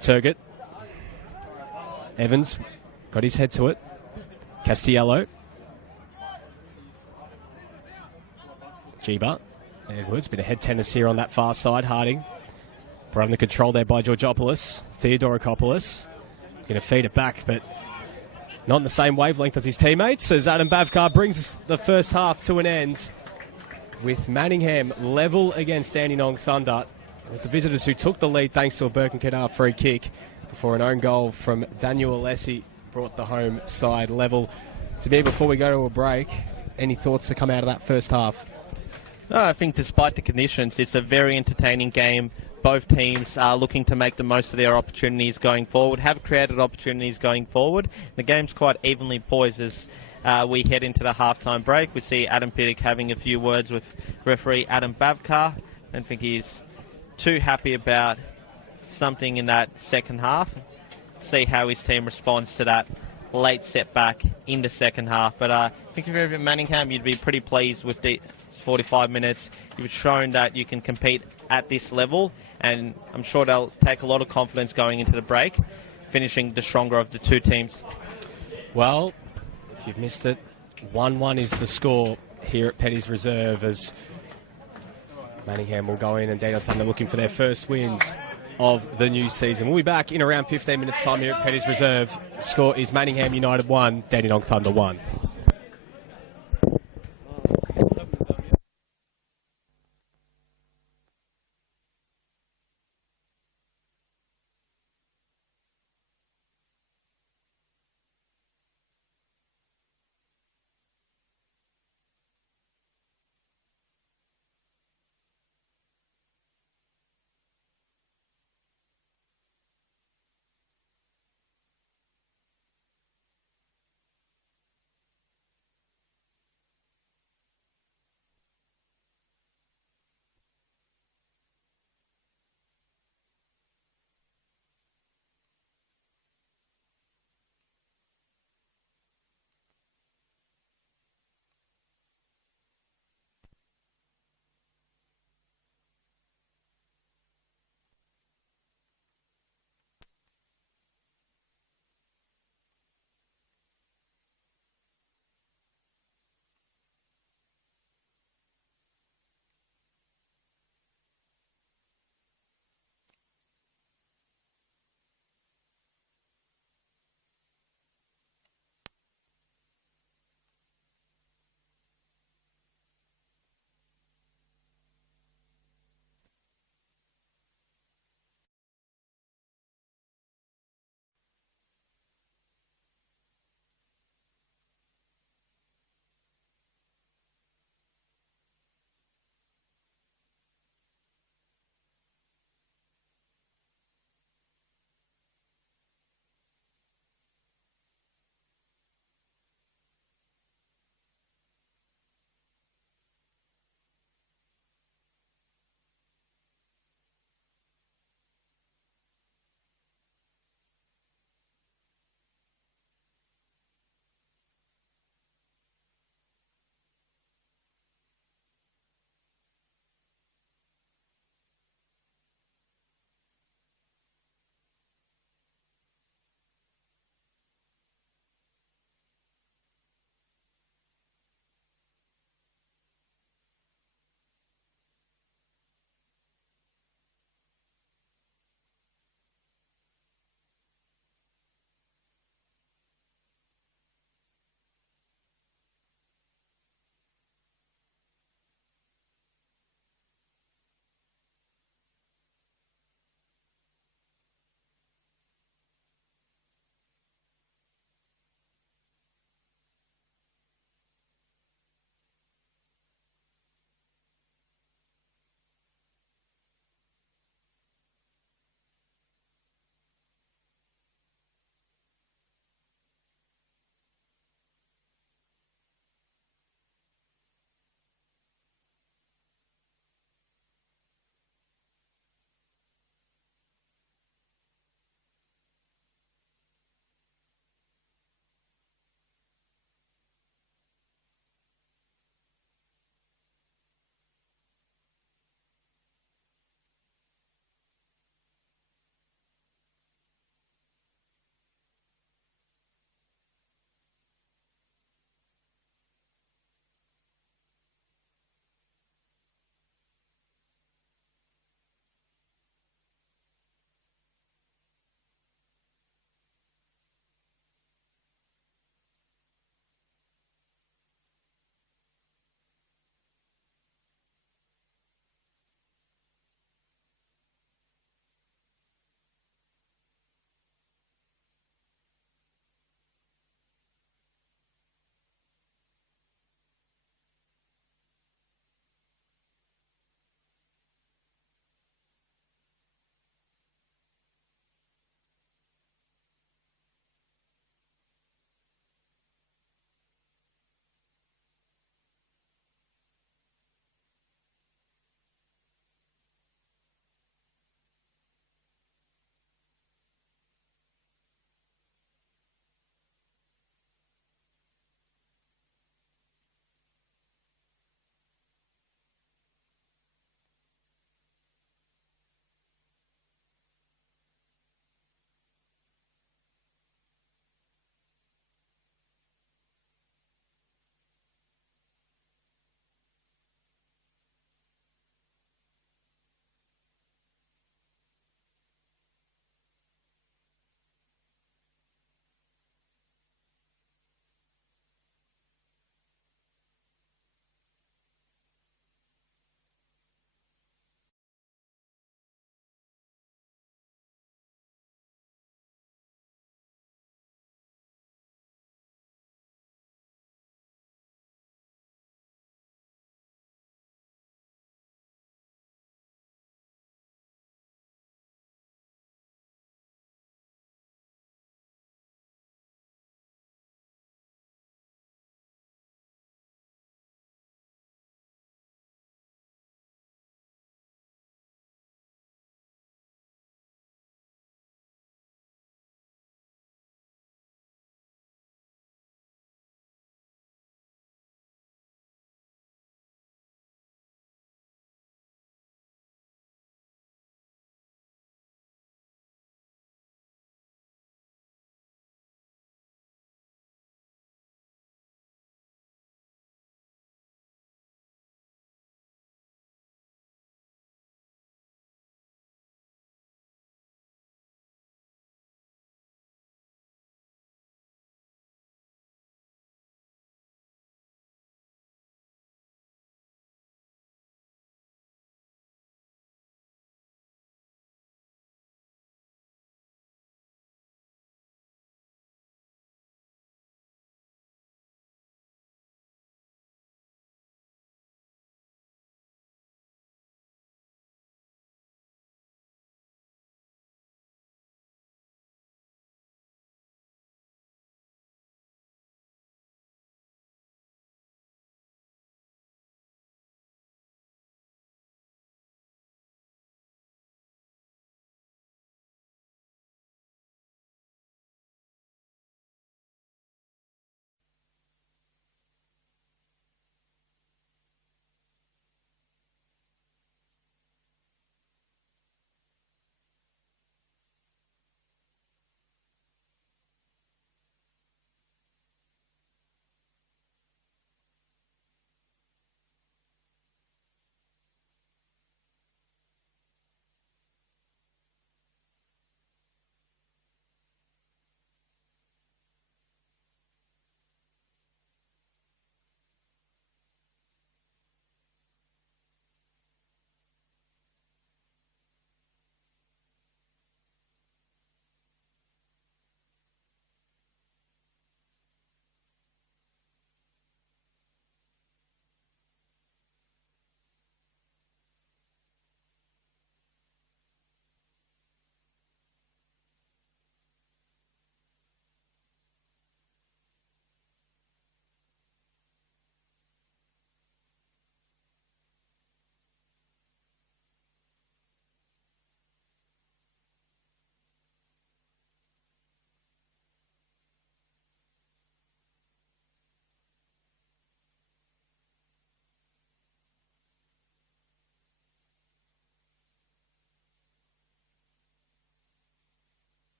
Turgott. Evans got his head to it. Castiello. Giba. Edwards, bit of head tennis here on that far side. Harding. Brought under control there by Georgopoulos. Theodorokopoulos. Going to feed it back, but not in the same wavelength as his teammates, as Adam Bavkar brings the first half to an end with Manningham level against Dandenong Thunder. It was the visitors who took the lead thanks to a Birkenkenau free kick before an own goal from Daniel Alessi brought the home side level. To me, before we go to a break, any thoughts to come out of that first half? I think despite the conditions, it's a very entertaining game. Both teams are looking to make the most of their opportunities going forward, have created opportunities going forward. The game's quite evenly poised as we head into the halftime break. We see Adam Piddick having a few words with referee Adam Bavkar. I don't think he's too happy about something in that second half. See how his team responds to that late setback in the second half. But I think if you're at Manningham, you'd be pretty pleased with the 45 minutes. You've shown that you can compete at this level, and I'm sure they'll take a lot of confidence going into the break, finishing the stronger of the two teams. Well, if you've missed it, 1-1 is the score here at Petty's Reserve, as Manningham will go in and Dandenong Thunder looking for their first wins of the new season. We'll be back in around 15 minutes time here at Petty's Reserve. The score is Manningham United 1, Dandenong Thunder 1.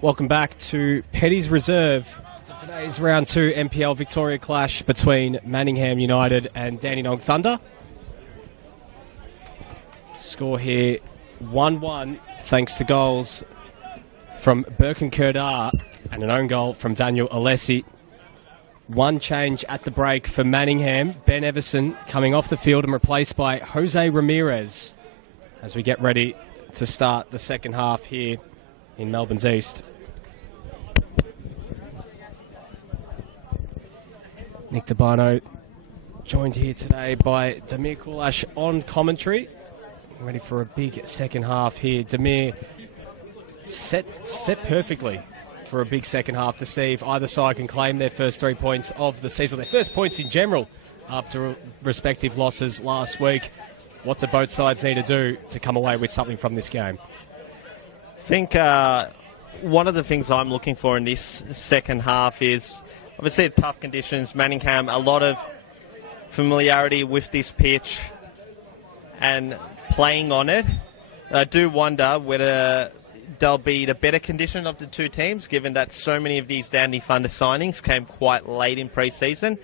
Welcome back to Petty's Reserve for today's round 2 NPL Victoria clash between Manningham United and Dandenong Thunder. Score here 1-1 thanks to goals from Birkin Kerdar and an own goal from Daniel Alessi. One change at the break for Manningham. Ben Everson coming off the field and replaced by Jose Ramirez as we get ready to start the second half here in Melbourne's East. Nick Dabano joined here today by Damir Kulash on commentary. Ready for a big second half here. Damir set perfectly for a big second half to see if either side can claim their first 3 points of the season, their first points in general after respective losses last week. What do both sides need to do to come away with something from this game? I think one of the things I'm looking for in this second half is obviously tough conditions. Manningham, a lot of familiarity with this pitch and playing on it. I do wonder whether they'll be the better condition of the two teams, given that so many of these Dandy Thunder signings came quite late in pre-season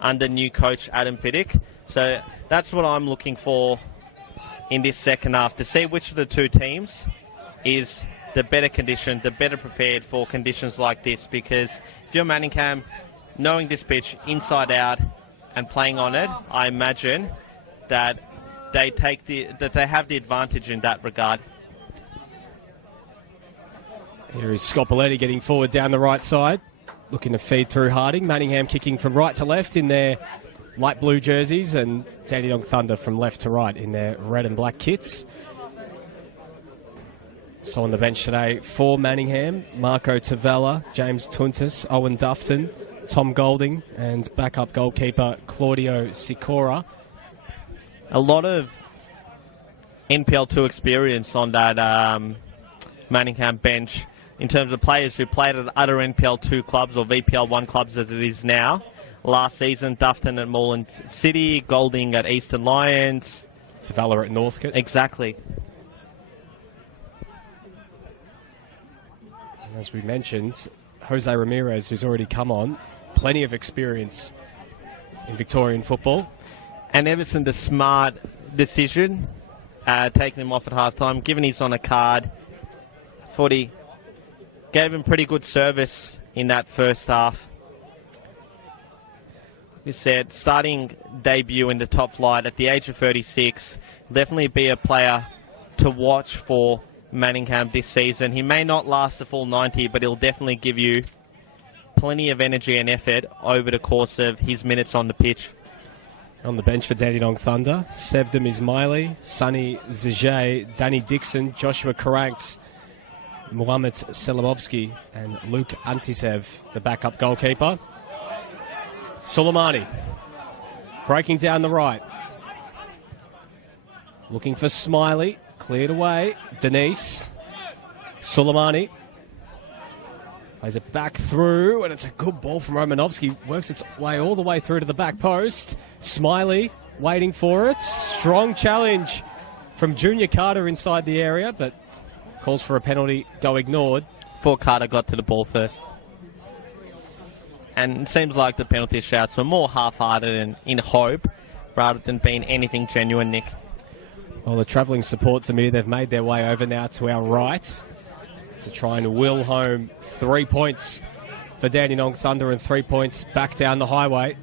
under new coach Adam Piddick. So that's what I'm looking for in this second half, to see which of the two teams is the better condition, the better prepared for conditions like this. Because if you're Manningham, knowing this pitch inside out and playing on it, I imagine that they have the advantage in that regard. Here is Scopoletti getting forward down the right side, looking to feed through Harding. Manningham kicking from right to left in their light blue jerseys, and Dandenong Thunder from left to right in their red and black kits. So on the bench today for Manningham, Marco Tavella, James Tuntis, Owen Dufton, Tom Golding, and backup goalkeeper Claudio Sicora. A lot of NPL2 experience on that Manningham bench in terms of players who played at other NPL2 clubs or VPL1 clubs as it is now. Last season, Dufton at Moreland City, Golding at Eastern Lions. Tavella at Northcote. Exactly. And as we mentioned, Jose Ramirez, who's already come on, plenty of experience in Victorian football. And Everson, the smart decision, taking him off at halftime, given he's on a card. Thought he gave him pretty good service in that first half. He said, starting debut in the top flight at the age of 36, definitely be a player to watch for Manningham this season. He may not last the full 90, but he'll definitely give you plenty of energy and effort over the course of his minutes on the pitch. On the bench for Dandenong Thunder, Sevdom Ismaili, Sonny Zijay, Danny Dixon, Joshua Karanks, Mohamed Selamovsky, and Luke Antisev, the backup goalkeeper. Soleimani breaking down the right. Looking for Smiley. Cleared away. Denise. Soleimani plays it back through, and it's a good ball from Romanovsky. Works its way all the way through to the back post. Smiley waiting for it. Strong challenge from Junior Carter inside the area, but calls for a penalty go ignored. Poor Carter got to the ball first. And it seems like the penalty shouts were more half-hearted and in hope rather than being anything genuine, Nick. Well, the travelling support to me, they've made their way over now to our right to try and will home 3 points for Dandenong Thunder and 3 points back down the highway.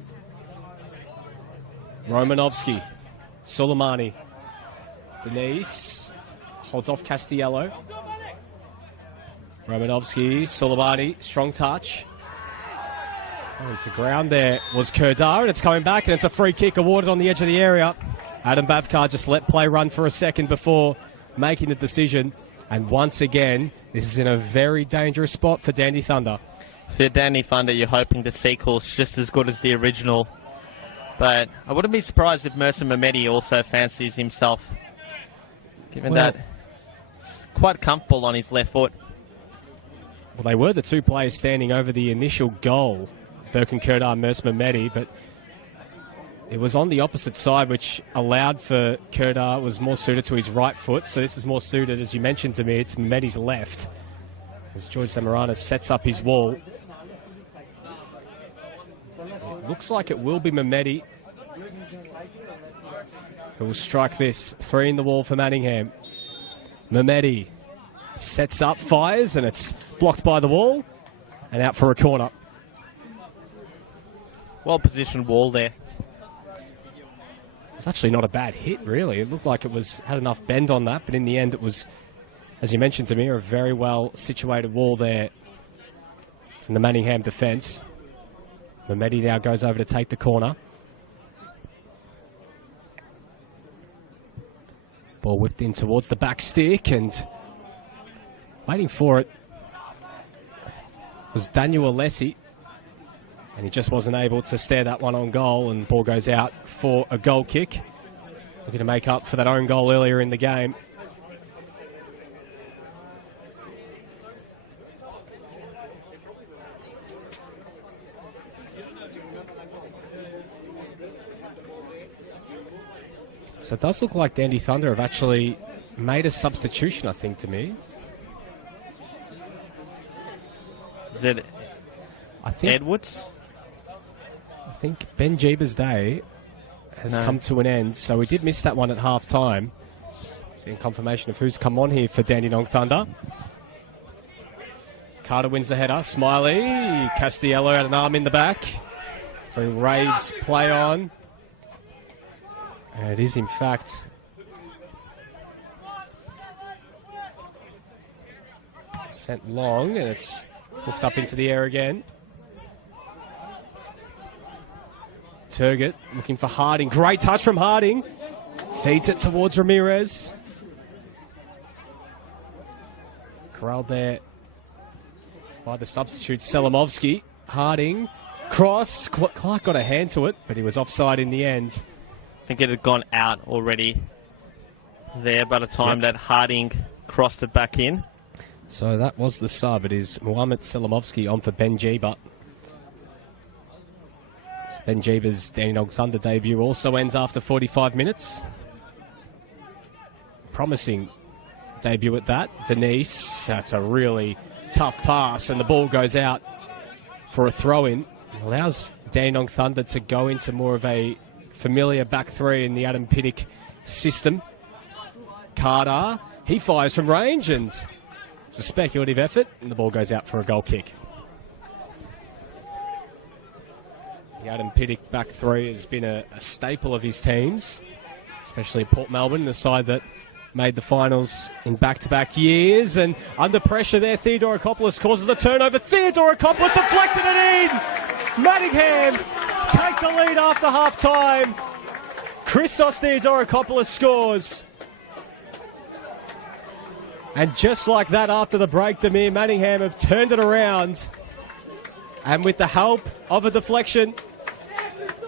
Romanovsky, Soleimani, Denise holds off Castiello. Romanovsky, Soleimani, strong touch. Going to ground there was Kerdar, and it's coming back, and it's a free kick awarded on the edge of the area. Adam Bavkar just let play run for a second before making the decision. And once again, this is in a very dangerous spot for Dandy Thunder. For Dandy Thunder, you're hoping the sequel's just as good as the original. But I wouldn't be surprised if Mercer Mehmedi also fancies himself, given that he's quite comfortable on his left foot. Well, they were the two players standing over the initial goal, Birkin Kerdar and Mercer Mehmedi, but it was on the opposite side, which allowed for Kerdar, was more suited to his right foot. So this is more suited, as you mentioned to me, it's Mehmedi's left. as George Samaranis sets up his wall. It looks like it will be Mehmedi who will strike this. 3 in the wall for Manningham. Mehmedi sets up, fires, and it's blocked by the wall and out for a corner. Well-positioned wall there. It's actually not a bad hit, really. It looked like it had enough bend on that, but in the end it was, as you mentioned to me, a very well-situated wall there from the Manningham defence. Mehmedi now goes over to take the corner. Ball whipped in towards the back stick, and waiting for it was Daniel Alessi, and he just wasn't able to stare that one on goal, and the ball goes out for a goal kick. Looking to make up for that own goal earlier in the game. So it does look like Dandy Thunder have actually made a substitution, I think, to me. Is it Edwards? I think Ben Jeeber's day has come to an end, so we did miss that one at half-time. Seeing confirmation of who's come on here for Dandenong Thunder. Carter wins the header. Smiley. Castiello had an arm in the back. For Raids play on. And it is, in fact, sent long, and it's hoofed up into the air again. Turgott looking for Harding. Great touch from Harding. Feeds it towards Ramirez. Corralled there by the substitute, Selimovsky. Harding. Cross. Clark got a hand to it, but he was offside in the end. I think it had gone out already there by the time that Harding crossed it back in. So that was the sub. It is Mohamed Selimovsky on for Ben Jeeber. So Ben Jeeber's Dandenong Thunder debut also ends after 45 minutes. Promising debut at that. Denise, that's a really tough pass, and the ball goes out for a throw-in. It allows Dandenong Thunder to go into more of a familiar back three in the Adam Pinnock system. Carter, he fires from range, and it's a speculative effort, and the ball goes out for a goal kick. The Adam Pinnock back three has been a staple of his teams, especially at Port Melbourne, the side that made the finals in back-to-back years. And under pressure there, Theodorakopoulos causes the turnover. Theodorakopoulos deflected it in! Manningham take the lead after half-time. Christos Theodorakopoulos scores. And just like that, after the break, Demir, Manningham have turned it around. And with the help of a deflection,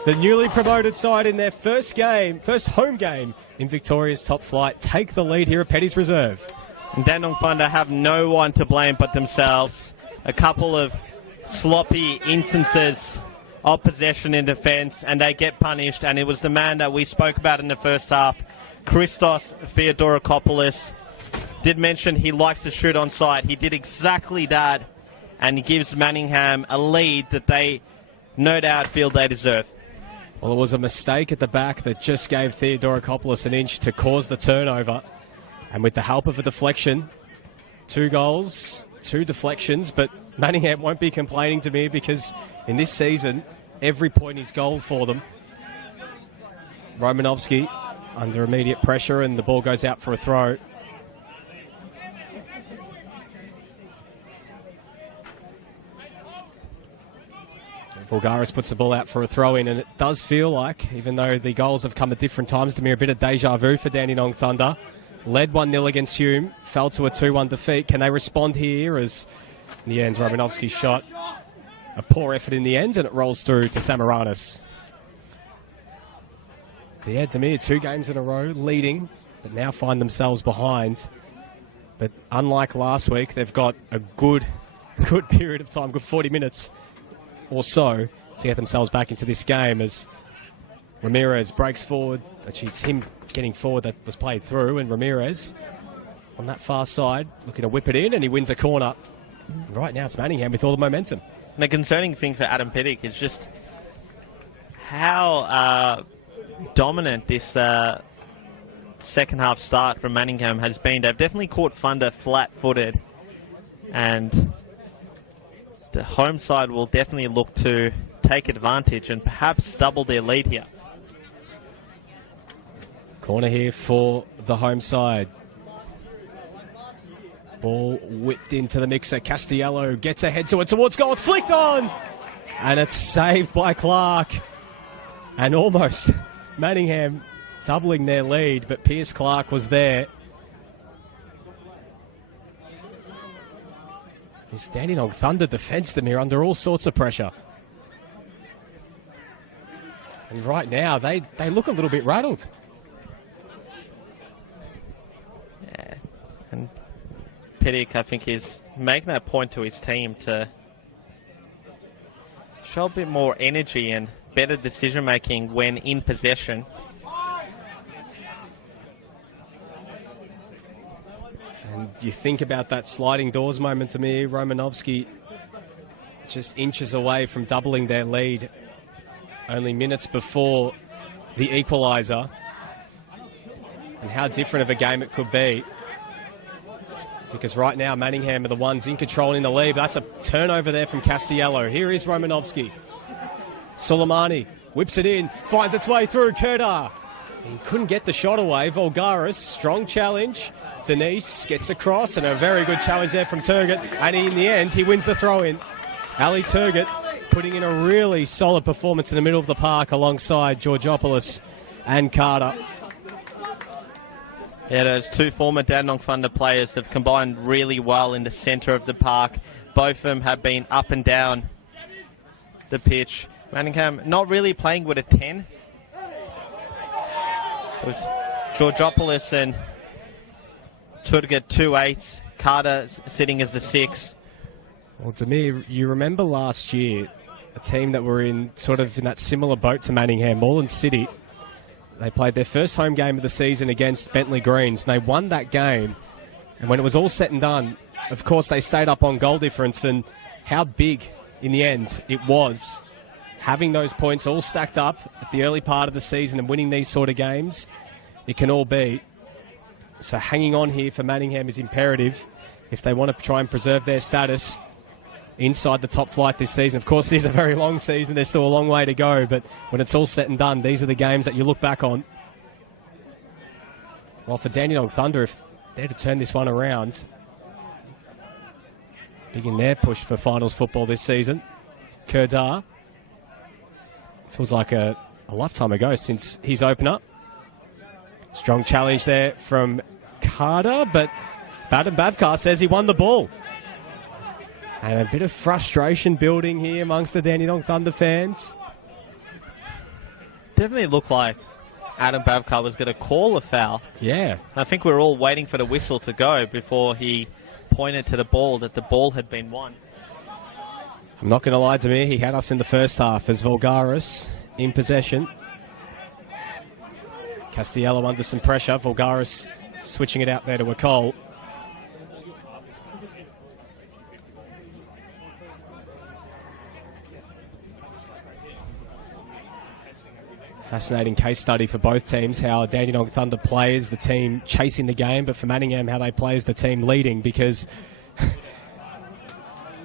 the newly promoted side in their first home game in Victoria's top flight, take the lead here at Petty's Reserve. And Dandenong Thunder have no one to blame but themselves. A couple of sloppy instances of possession in defence, and they get punished. And it was the man that we spoke about in the first half, Christos Theodorakopoulos. Did mention he likes to shoot on sight. He did exactly that, and he gives Manningham a lead that they no doubt feel they deserve. Well, it was a mistake at the back that just gave Theodorakopoulos an inch to cause the turnover. And with the help of a deflection, 2 goals, 2 deflections, but Manningham won't be complaining to me because in this season, every point is goal for them. Romanovsky under immediate pressure, and the ball goes out for a throw. Vulgaris puts the ball out for a throw-in, and it does feel like, even though the goals have come at different times, to me a bit of deja vu for Dandenong Thunder. Led 1-0 against Hume, fell to a 2-1 defeat. Can they respond here? As in the end, Romanovsky's shot, a poor effort in the end, and it rolls through to Samaranis. Yeah, Demir, 2 games in a row leading, but now find themselves behind. But unlike last week, they've got a good period of time, good 40 minutes or so to get themselves back into this game, as Ramirez breaks forward. Actually, it's him getting forward that was played through, and Ramirez on that far side looking to whip it in, and he wins a corner. Right now it's Manningham with all the momentum. And the concerning thing for Adam Pittick is just how dominant this second half start from Manningham has been. They've definitely caught Thunder flat-footed, and the home side will definitely look to take advantage and perhaps double their lead here. Corner here for the home side. Ball whipped into the mixer. Castiello gets ahead to it towards goal. It's flicked on! And it's saved by Clark. And almost Manningham doubling their lead, but Pierce Clark was there. He's standing on Thunder defence them here under all sorts of pressure. And right now, they look a little bit rattled. Yeah. And Pittick, I think, is making that point to his team to show a bit more energy and better decision-making when in possession. And you think about that sliding doors moment to me, Romanovsky just inches away from doubling their lead only minutes before the equaliser, and how different of a game it could be. Because right now Manningham are the ones in control in the lead. That's a turnover there from Castiello. Here is Romanovsky. Soleimani whips it in, finds its way through. Kerdar, he couldn't get the shot away. Volgaris, strong challenge. Denise gets across, and a very good challenge there from Turgott. And in the end, he wins the throw-in. Ali Turgott putting in a really solid performance in the middle of the park alongside Georgopoulos and Carter. Yeah, those two former Dandenong Thunder players have combined really well in the centre of the park. Both of them have been up and down the pitch. Manningham not really playing with a 10. It was Georgopoulos and Turgott 2-8. Carter sitting as the 6. Well, Demir, you remember last year, a team that were in sort of in that similar boat to Manningham, Moreland City. They played their first home game of the season against Bentley Greens, and they won that game. And when it was all said and done, of course, they stayed up on goal difference, and how big, in the end, it was. Having those points all stacked up at the early part of the season and winning these sort of games, it can all be. So hanging on here for Manningham is imperative if they want to try and preserve their status inside the top flight this season. Of course, this is a very long season. There's still a long way to go, but when it's all said and done, these are the games that you look back on. Well, for Dandenong Thunder, if they're to turn this one around, big in their push for finals football this season. Kerdar, feels like a lifetime ago since his opener. Strong challenge there from Carter, but Baden Bavkar says he won the ball. And a bit of frustration building here amongst the Dandenong Thunder fans. Definitely looked like Adam Bavkar was going to call a foul. Yeah. I think we were all waiting for the whistle to go before he pointed to the ball that the ball had been won. I'm not going to lie to me, he had us in the first half as Volgaris in possession. Castiello under some pressure. Volgaris switching it out there to Wakol. Fascinating case study for both teams, how Dandenong Thunder play as the team chasing the game, but for Manningham, how they play as the team leading, because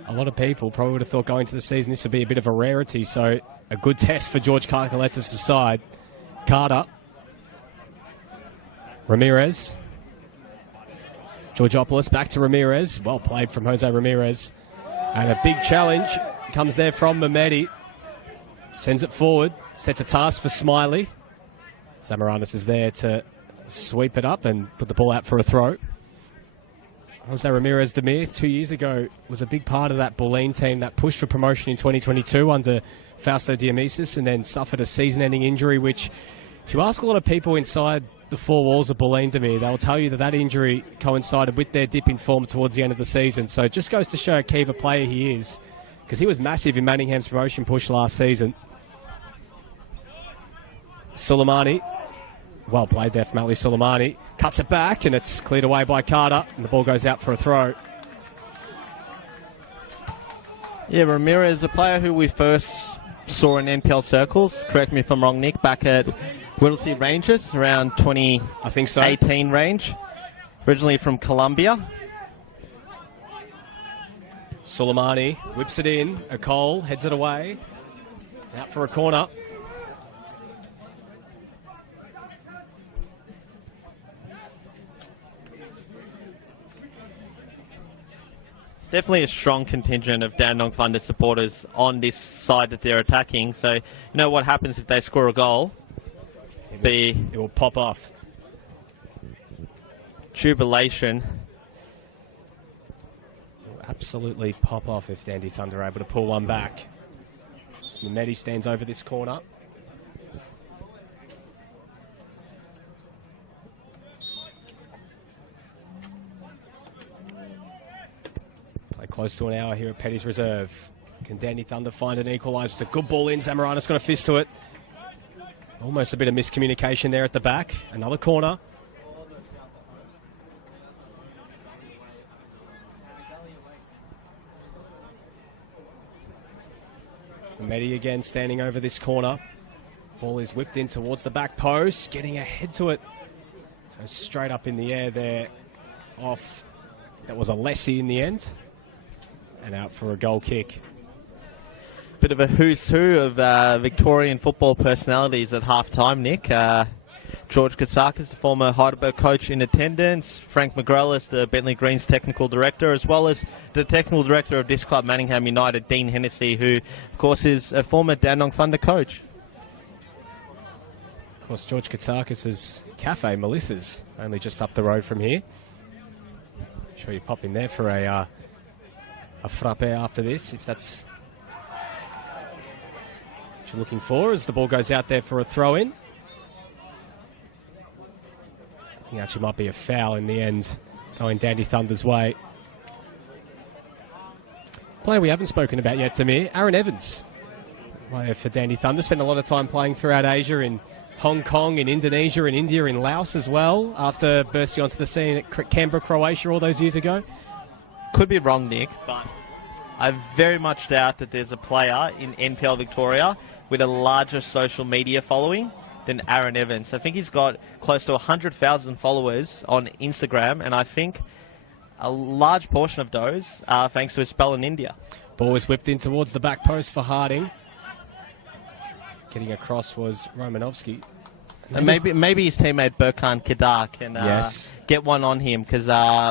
a lot of people probably would have thought going into the season this would be a bit of a rarity, so a good test for George Karkaletsis' side. Carter. Ramirez. Georgopoulos back to Ramirez. Well played from Jose Ramirez. And a big challenge comes there from Mehmedi. Sends it forward. Sets a task for Smiley. Samaranis is there to sweep it up and put the ball out for a throw. Jose Ramirez Demir 2 years ago was a big part of that Bulleen team that pushed for promotion in 2022 under Fausto Diamesis, and then suffered a season-ending injury, which, if you ask a lot of people inside the four walls of Bulleen Demir, they'll tell you that that injury coincided with their dip in form towards the end of the season. So it just goes to show how key of a player he is, because he was massive in Manningham's promotion push last season. Soleimani, well played there from Ali Soleimani, cuts it back and it's cleared away by Carter, and the ball goes out for a throw. Yeah, Ramirez, a player who we first saw in NPL circles, correct me if I'm wrong, Nick, back at Whittlesea Rangers around 2018 I think so. range. Originally from Colombia. Soleimani whips it in. Akol heads it away. Out for a corner. It's definitely a strong contingent of Dandenong Thunder supporters on this side that they're attacking. So, you know what happens if they score a goal? It will pop off. Jubilation. It will absolutely pop off if Dandy Thunder are able to pull one back. Mehmeti stands over this corner. Play close to an hour here at Petty's Reserve. Can Dandy Thunder find an equaliser? It's a good ball in. Zamorano's got a fist to it. Almost a bit of miscommunication there at the back. Another corner. Mehmeti again standing over this corner. Ball is whipped in towards the back post. Getting ahead to it. So straight up in the air there. Off. That was a lessee in the end. And out for a goal kick. Bit of a who's who of Victorian football personalities at half-time, Nick. George Katsakis, the former Heidelberg coach in attendance. Frank McGrellis, the Bentley Greens technical director, as well as the technical director of this club, Manningham United, Dean Hennessy, who, of course, is a former Dandenong Thunder coach. Of course, George Katsakis' cafe, Melissa's, only just up the road from here. Sure you pop in there for a frappe after this, if that's what you're looking for, as the ball goes out there for a throw-in. I think actually might be a foul in the end, going Dandy Thunder's way. Player we haven't spoken about yet, Tamir, Aaron Evans. Player for Dandy Thunder, spent a lot of time playing throughout Asia, in Hong Kong, in Indonesia, in India, in Laos as well, after bursting onto the scene at Canberra, Croatia all those years ago. Could be wrong, Nick, but I very much doubt that there's a player in NPL Victoria with a larger social media following than Aaron Evans. I think he's got close to 100,000 followers on Instagram, and I think a large portion of those are thanks to his spell in India. Ball was whipped in towards the back post for Harding. Getting across was Romanovsky. And maybe his teammate Burkhan Kedar can get one on him, because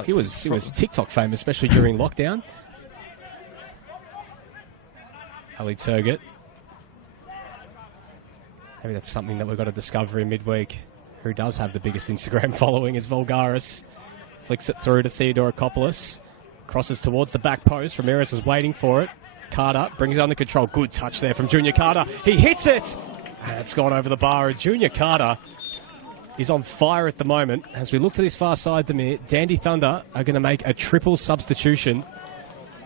he was TikTok famous, especially during lockdown. Ali Turgut. Maybe that's something that we've got to discover in midweek. Who does have the biggest Instagram following is Vulgaris. Flicks it through to Theodorakopoulos. Crosses towards the back post. Ramirez was waiting for it. Carter brings it under control. Good touch there from Junior Carter. He hits it! And it's gone over the bar. And Junior Carter is on fire at the moment. As we look to this far side, Damir, Dandy Thunder are going to make a triple substitution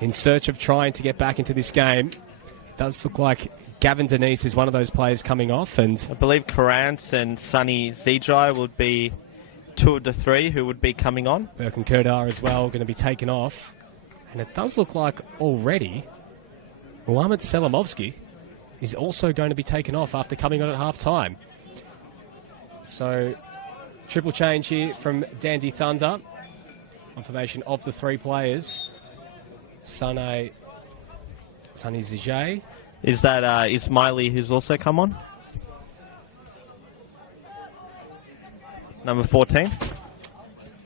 in search of trying to get back into this game. It does look like Gavin Denise is one of those players coming off. And I believe Karantz and Sonny Zijai would be two of the three who would be coming on. Burke and Kerdar as well going to be taken off. And it does look like already Muhammad Selamovsky is also going to be taken off after coming on at half-time. So, triple change here from Dandy Thunder. Confirmation of the three players. Sonny Zijay. Is that Ismaili who's also come on? Number 14?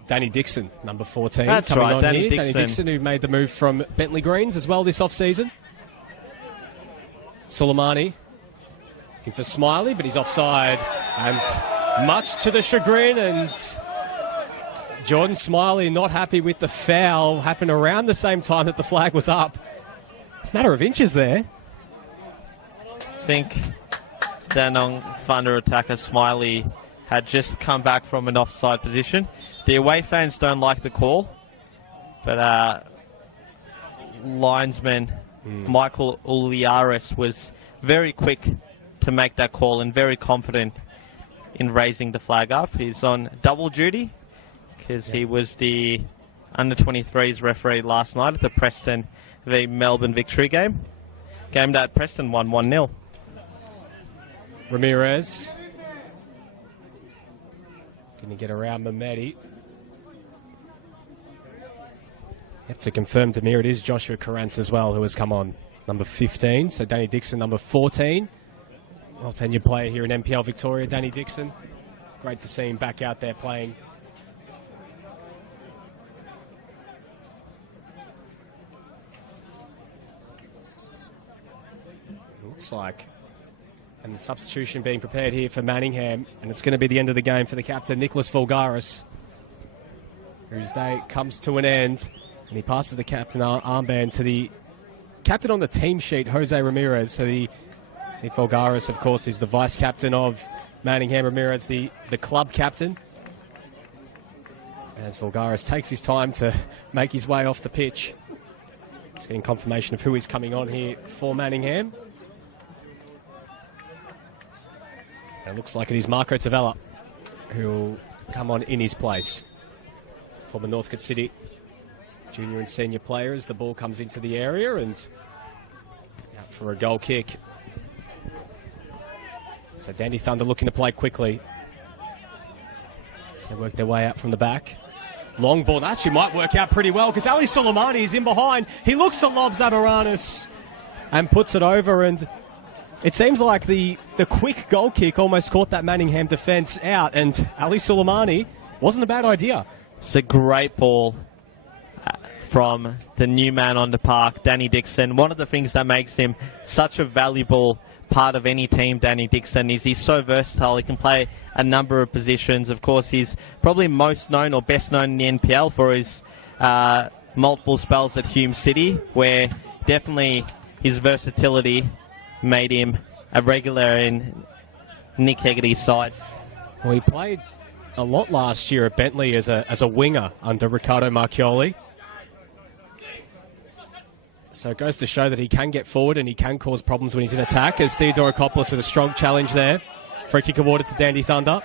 Danny Dixon, number 14. That's coming right, on Danny here. Dixon. Danny Dixon, who made the move from Bentley Greens as well this off-season. Soleimani looking for Smiley, but he's offside. And much to the chagrin, and Jordan Smiley not happy with the foul. Happened around the same time that the flag was up. It's a matter of inches there. I think Dandenong Thunder attacker Smiley had just come back from an offside position. The away fans don't like the call, but linesman Michael Uliaris was very quick to make that call and very confident in raising the flag up. He's on double duty because he was the under-23s referee last night at the Preston the Melbourne Victory game. Game that Preston won 1-0. Ramirez. Going to get around Mehmeti. Have to confirm, Demir, it is Joshua Carrance as well who has come on. Number 15, so Danny Dixon, number 14. Well, tenured player here in NPL Victoria, Danny Dixon. Great to see him back out there playing. Looks like. And the substitution being prepared here for Manningham. And it's going to be the end of the game for the captain, Nicholas Vulgaris, whose day comes to an end. And he passes the captain armband to the captain on the team sheet, Jose Ramirez. So the Vulgaris, of course, is the vice captain of Manningham. Ramirez, the club captain. As Vulgaris takes his time to make his way off the pitch. Just getting confirmation of who is coming on here for Manningham. And it looks like it is Marco Tavella who will come on in his place. Former Northcote City junior and senior player as the ball comes into the area and out for a goal kick. So Dandy Thunder looking to play quickly. So work their way out from the back. Long ball, that actually might work out pretty well because Ali Soleimani is in behind. He looks to lob Zabaranis and puts it over, and it seems like the quick goal kick almost caught that Manningham defence out, and Ali Soleimani wasn't a bad idea. It's a great ball from the new man on the park, Danny Dixon. One of the things that makes him such a valuable part of any team, Danny Dixon, is he's so versatile. He can play a number of positions. Of course, he's probably most known or best known in the NPL for his multiple spells at Hume City, where definitely his versatility made him a regular in Nick Hegarty's side. Well, he played a lot last year at Bentley as a winger under Riccardo Marchioli. So it goes to show that he can get forward and he can cause problems when he's in attack, as Theodorakopoulos with a strong challenge there. Free kick awarded to Dandy Thunder.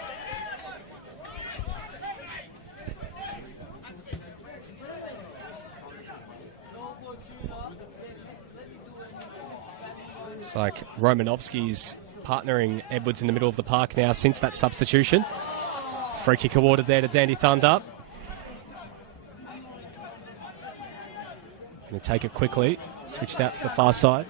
Looks like Romanovsky's partnering Edwards in the middle of the park now since that substitution. Free kick awarded there to Dandy Thunder. Going to take it quickly. Switched out to the far side.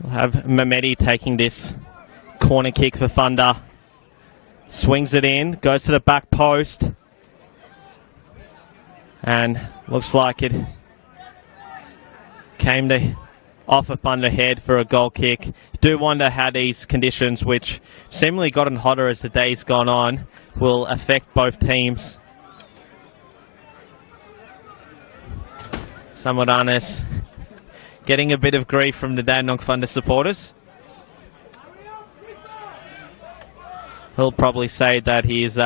We'll have Mehmeti taking this corner kick for Thunder. Swings it in, goes to the back post. And looks like it came to off a Thunder head for a goal kick. Do wonder how these conditions, which seemingly gotten hotter as the day's gone on, will affect both teams. Samoranes getting a bit of grief from the Dandenong Thunder supporters. He'll probably say that he's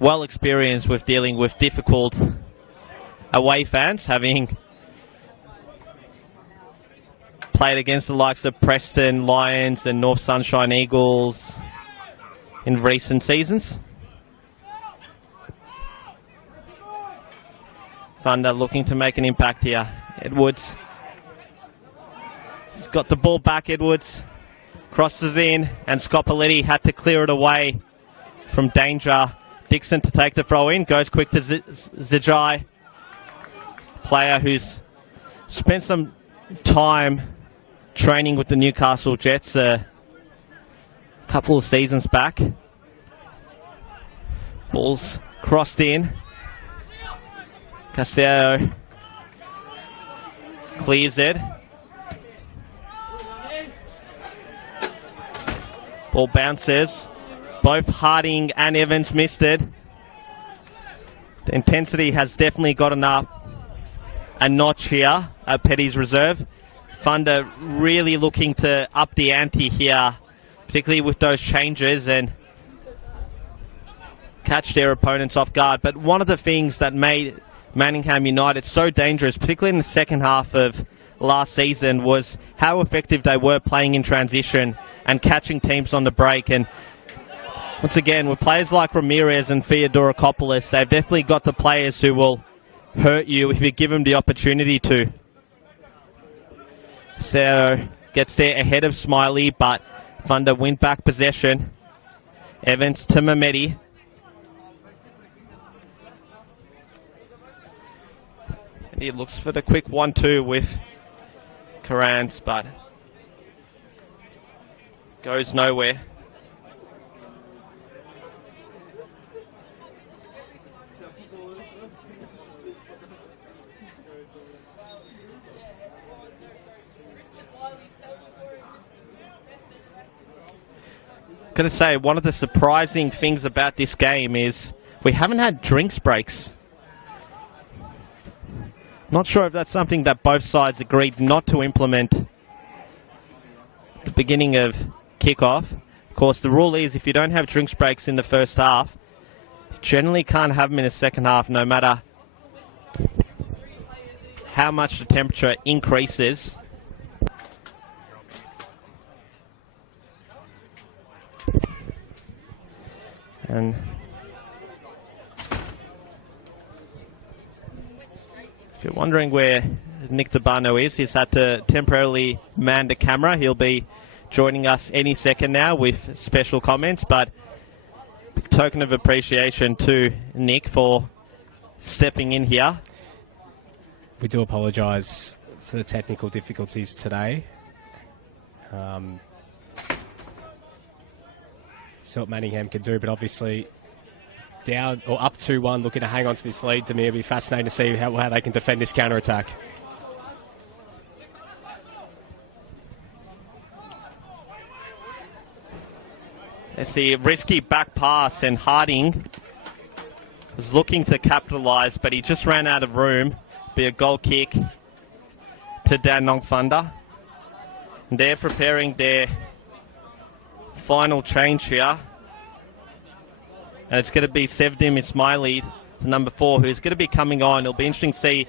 well experienced with dealing with difficult away fans, having played against the likes of Preston Lions and North Sunshine Eagles in recent seasons. Thunder looking to make an impact here. Edwards. He's got the ball back, Edwards. Crosses in, and Scopoletti had to clear it away from danger. Dixon to take the throw in. Goes quick to Zijai. Player who's spent some time training with the Newcastle Jets a couple of seasons back. Ball's crossed in. Castello clears it. Ball bounces. Both Harding and Evans missed it. The intensity has definitely gotten up a notch here at Petty's Reserve. Thunder really looking to up the ante here, particularly with those changes, and catch their opponents off guard. But one of the things that made Manningham United so dangerous, particularly in the second half of last season, was how effective they were playing in transition and catching teams on the break. And once again, with players like Ramirez and Theodorakopoulos, they've definitely got the players who will hurt you if you give them the opportunity to. So gets there ahead of Smiley, but Thunder win back possession. Evans to Mehmeti. And he looks for the quick 1-2 with Karans, but goes nowhere. Got to say, one of the surprising things about this game is we haven't had drinks breaks. Not sure if that's something that both sides agreed not to implement at the beginning of kickoff. Of course, the rule is if you don't have drinks breaks in the first half, you generally can't have them in the second half, no matter how much the temperature increases. And if you're wondering where Nick DeBano is, he's had to temporarily man the camera. He'll be joining us any second now with special comments, but a token of appreciation to Nick for stepping in here. We do apologise for the technical difficulties today. See what Manningham can do, but obviously down or up 2-1, looking to hang on to this lead. To me, it'll be fascinating to see how they can defend this counter-attack. Let's see, a risky back pass, and Harding was looking to capitalise, but he just ran out of room. Be a goal kick to Dandenong Thunder. And they're preparing their final change here. And it's going to be Sevdim Ismaili, the number 4, who's going to be coming on. It'll be interesting to see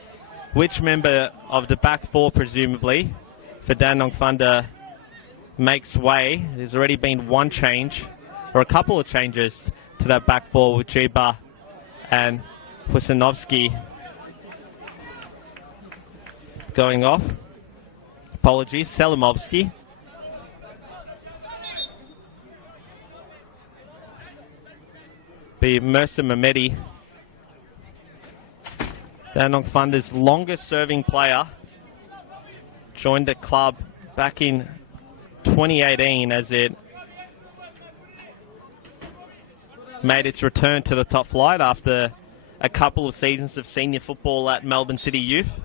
which member of the back 4, presumably, for Dandenong Thunder makes way. There's already been one change, or a couple of changes to that back 4 with Jiba and Husanovsky going off. Apologies, Selimovsky. Be Mercer Mehmeti, Dandenong Thunder's longest serving player, joined the club back in 2018 as it made its return to the top flight after a couple of seasons of senior football at Melbourne City Youth.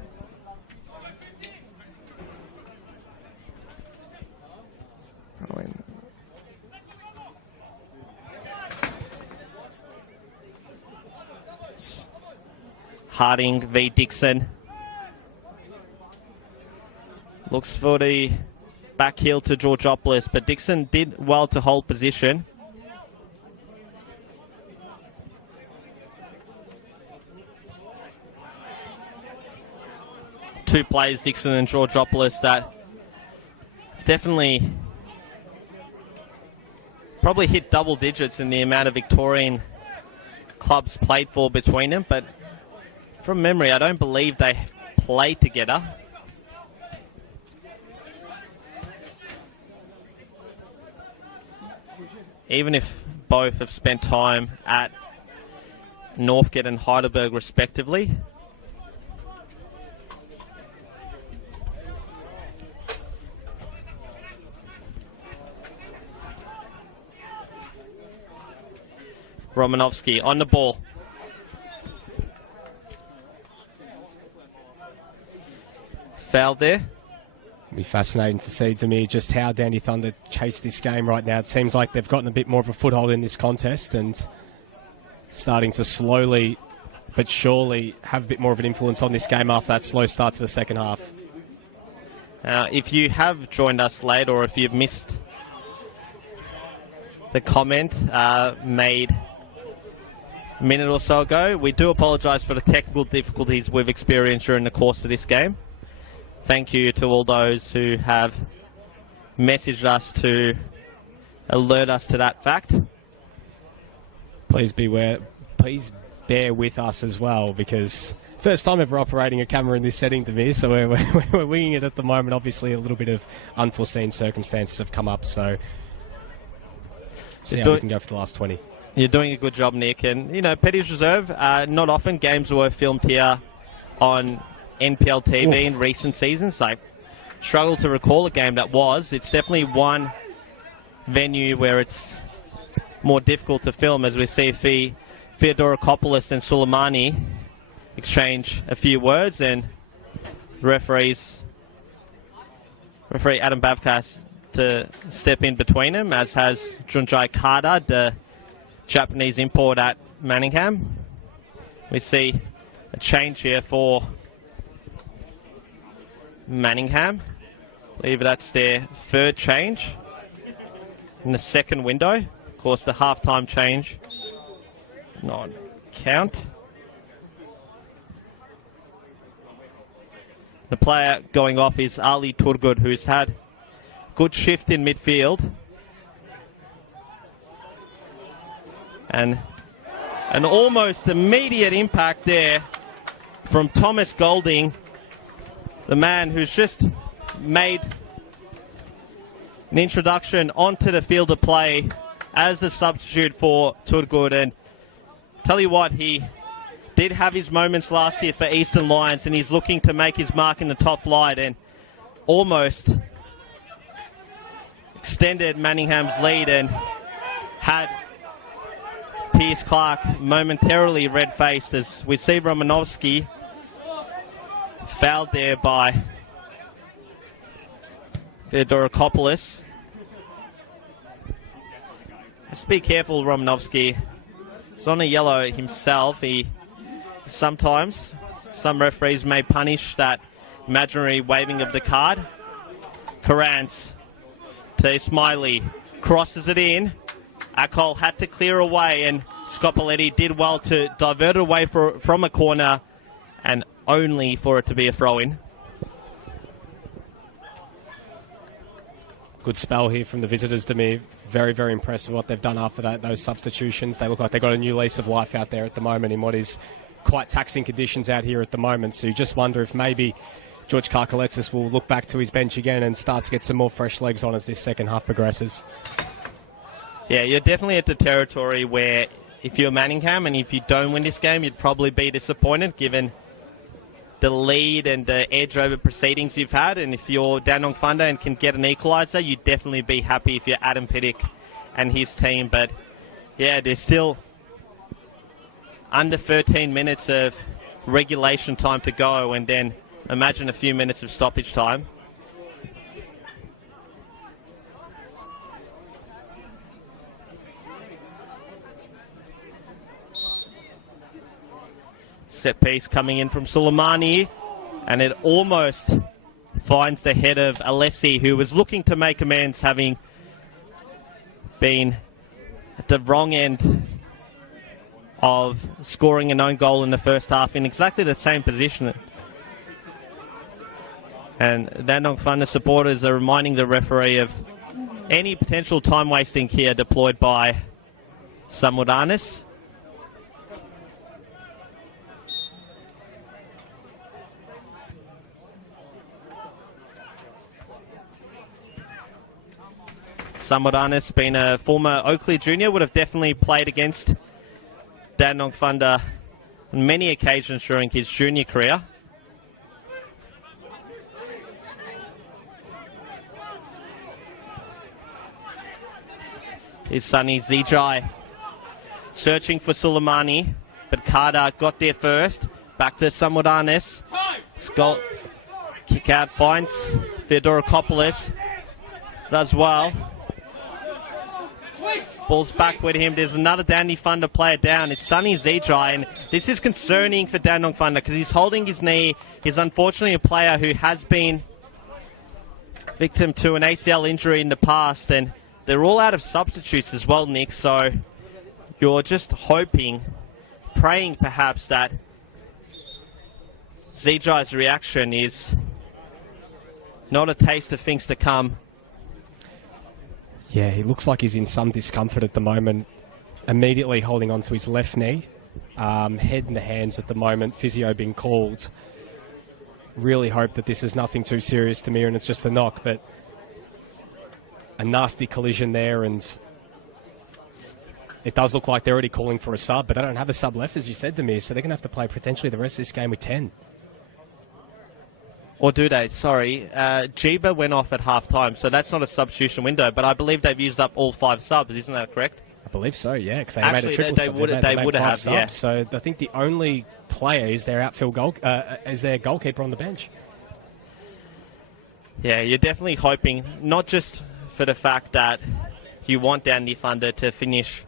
Harding v Dixon. Looks for the back heel to Georgopoulos, but Dixon did well to hold position. Two players, Dixon and Georgopoulos, that definitely probably hit double digits in the amount of Victorian clubs played for between them, but from memory, I don't believe they played together. Even if both have spent time at Northgate and Heidelberg respectively. Romanovsky on the ball. Foul there. It'll be fascinating to see, Demir, just how Dandy Thunder chase this game right now. It seems like they've gotten a bit more of a foothold in this contest and starting to slowly but surely have a bit more of an influence on this game after that slow start to the second half. If you have joined us late, or if you've missed the comment made a minute or so ago, we do apologise for the technical difficulties we've experienced during the course of this game. Thank you to all those who have messaged us to alert us to that fact. Please bear with us as well, because first time ever operating a camera in this setting to me, so we're winging it at the moment. Obviously, a little bit of unforeseen circumstances have come up, so see how we can go for the last 20. You're doing a good job, Nick. And, you know, Petty's Reserve, not often games were filmed here on NPL TV in recent seasons. I struggle to recall a game that was. It's definitely one venue where it's more difficult to film, as we see Theodorakopoulos and Suleimani exchange a few words, and referee Adam Bavkas to step in between them, as has Junjai Kada, the Japanese import at Manningham. We see a change here for Manningham. I believe that's their third change in the second window. Of course, the halftime change not count. The player going off is Ali Turgut, who's had good shift in midfield. And an almost immediate impact there from Thomas Golding, the man who's just made an introduction onto the field of play as the substitute for Turgut. And tell you what, he did have his moments last year for Eastern Lions, and he's looking to make his mark in the top flight and almost extended Manningham's lead and had Pierce Clark momentarily red-faced, as we see Romanovsky fouled there by Theodorakopoulos. Just be careful, Romanovsky. He's on a yellow himself. Some referees may punish that imaginary waving of the card. Karans to Ismaili, crosses it in. Akol had to clear away, and Scopoletti did well to divert it away from a corner, and only for it to be a throw-in. Good spell here from the visitors, to me. Very, very impressive what they've done after those substitutions. They look like they've got a new lease of life out there at the moment in what is quite taxing conditions out here at the moment. So you just wonder if maybe George Karkaletsis will look back to his bench again and start to get some more fresh legs on as this second half progresses. Yeah, you're definitely at the territory where if you're Manningham and if you don't win this game, you'd probably be disappointed given the lead and the edge over proceedings you've had. And if you're Dandenong Thunder and can get an equaliser, you'd definitely be happy if you're Adam Pittick and his team. But yeah, there's still under 13 minutes of regulation time to go, and then imagine a few minutes of stoppage time. Set piece coming in from Suleimani, and it almost finds the head of Alessi, who was looking to make amends, having been at the wrong end of scoring an own goal in the first half in exactly the same position. And Dandenong Thunder supporters are reminding the referee of any potential time wasting here deployed by Samudanis. Samudanis, being a former Oakley junior, would have definitely played against Dandenong Thunder on many occasions during his junior career. Here's Sunny Zijai searching for Suleimani, but Carter got there first. Back to Samudanis. Scott kick out, finds Theodorakopoulos. Does well. Ball's back with him. There's another Dandy Thunder player down. It's Sonny Zedrai, and this is concerning for Dandenong Thunder because he's holding his knee. He's unfortunately a player who has been victim to an ACL injury in the past, and they're all out of substitutes as well, Nick. So you're just hoping, praying perhaps that Zedrai's reaction is not a taste of things to come. Yeah, he looks like he's in some discomfort at the moment. Immediately holding onto his left knee. Head in the hands at the moment. Physio being called. Really hope that this is nothing too serious to me and it's just a knock, but a nasty collision there, and it does look like they're already calling for a sub, but they don't have a sub left, as you said to me, so they're going to have to play potentially the rest of this game with 10. Or do they? Sorry. Jeeba went off at half-time, so that's not a substitution window, but I believe they've used up all 5 subs. Isn't that correct? I believe so, yeah, because they Actually, made a triple they sub. would have, subs, yeah. So I think the only player is their outfield is their goalkeeper on the bench. Yeah, you're definitely hoping, not just for the fact that you want Dandy Thunder to finish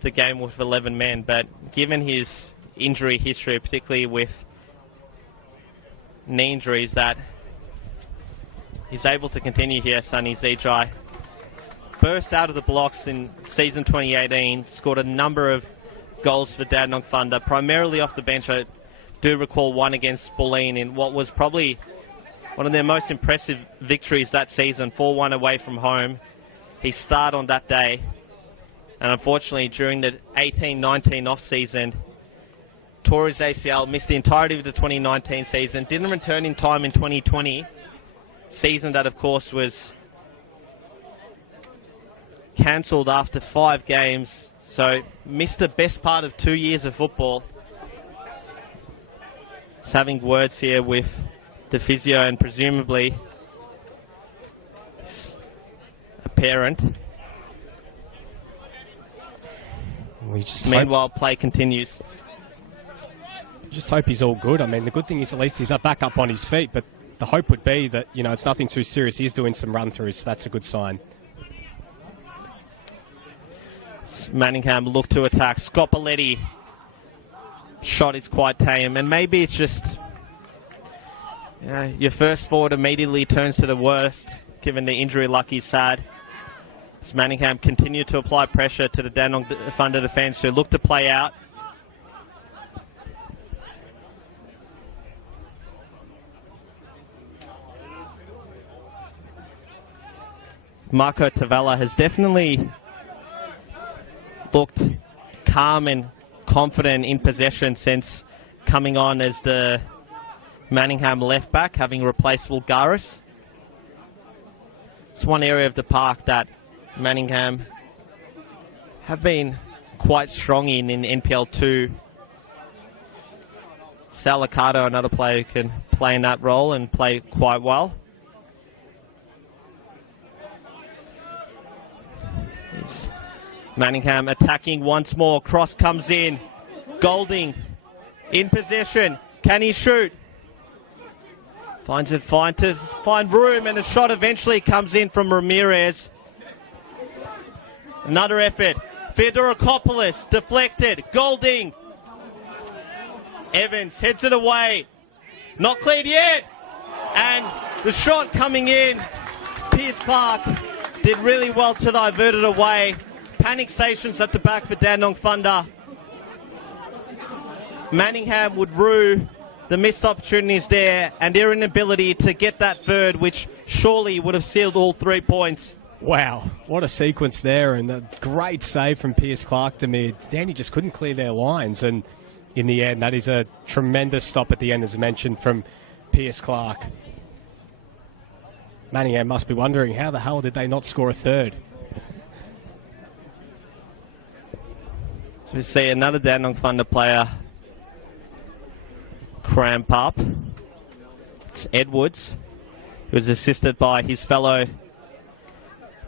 the game with 11 men, but given his injury history, particularly with knee injuries, that he's able to continue here. Sonny Zedrai burst out of the blocks in season 2018, scored a number of goals for Dandenong Thunder, primarily off the bench. I do recall one against Bulleen in what was probably one of their most impressive victories that season, 4-1 away from home. He starred on that day, and unfortunately during the 18-19 off-season, tore his ACL, missed the entirety of the 2019 season, didn't return in time in 2020, season that of course was cancelled after 5 games, so missed the best part of 2 years of football. Just having words here with the physio and presumably a parent. Meanwhile, play continues. Just hope he's all good. I mean, the good thing is at least he's back up on his feet, but the hope would be that, you know, it's nothing too serious. He's doing some run-throughs, so that's a good sign. Manningham look to attack. Scopoletti shot is quite tame, and maybe it's just your first forward immediately turns to the worst, given the injury luck he's had. As Manningham continued to apply pressure to the Dandenong Thunder defence, who look to play out. Marco Tavella has definitely looked calm and confident in possession since coming on as the Manningham left back, having replaced Vulgaris. It's one area of the park that Manningham have been quite strong in NPL 2. Salicato, another player who can play in that role and play quite well. Manningham attacking once more. Cross comes in. Golding in possession. Can he shoot? Finds it fine to find room, and a shot eventually comes in from Ramirez. Another effort. Theodorakopoulos deflected. Golding. Evans heads it away. Not cleared yet. And the shot coming in. Pierce Clark did really well to divert it away. Panic stations at the back for Dandenong Thunder. Manningham would rue the missed opportunities there and their inability to get that third, which surely would have sealed all 3 points. Wow, what a sequence there, and a great save from Pierce Clark to mid. Danny just couldn't clear their lines, and in the end, that is a tremendous stop at the end, as mentioned, from Pierce Clark. Manningham must be wondering, how the hell did they not score a third? So we see another Dandenong Thunder player cramp up. It's Edwards, who was assisted by his fellow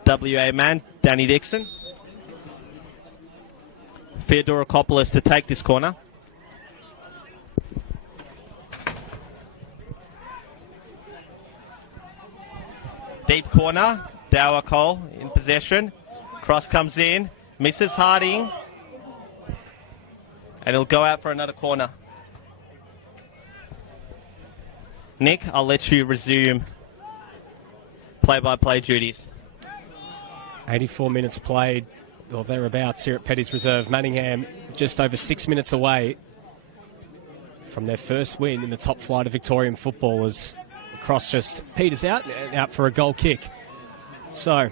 WA man, Danny Dixon. Theodorakopoulos to take this corner. Deep corner, Dower Cole in possession. Cross comes in, misses Harding, and he'll go out for another corner. Nick, I'll let you resume play-by-play duties. 84 minutes played, or thereabouts, here at Petty's Reserve. Manningham just over 6 minutes away from their first win in the top flight of Victorian football as the cross just peters out for a goal kick. So,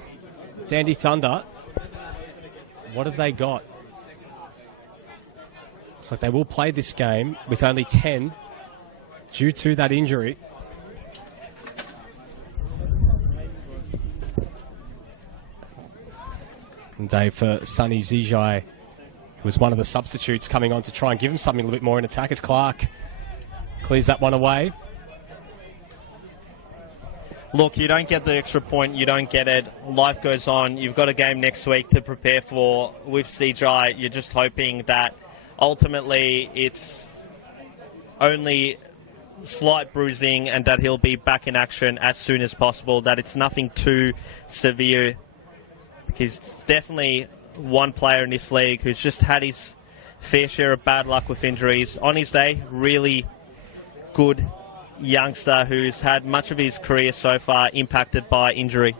Dandy Thunder, what have they got? Looks like they will play this game with only 10 due to that injury. And day for Sonny Zijai, who was one of the substitutes coming on to try and give him something a little bit more in attack, as Clark clears that one away. Look, you don't get the extra point, you don't get it. Life goes on. You've got a game next week to prepare for. With Zijai, you're just hoping that ultimately it's only slight bruising and that he'll be back in action as soon as possible, that it's nothing too severe. He's definitely one player in this league who's just had his fair share of bad luck with injuries. On his day, really good youngster who's had much of his career so far impacted by injury.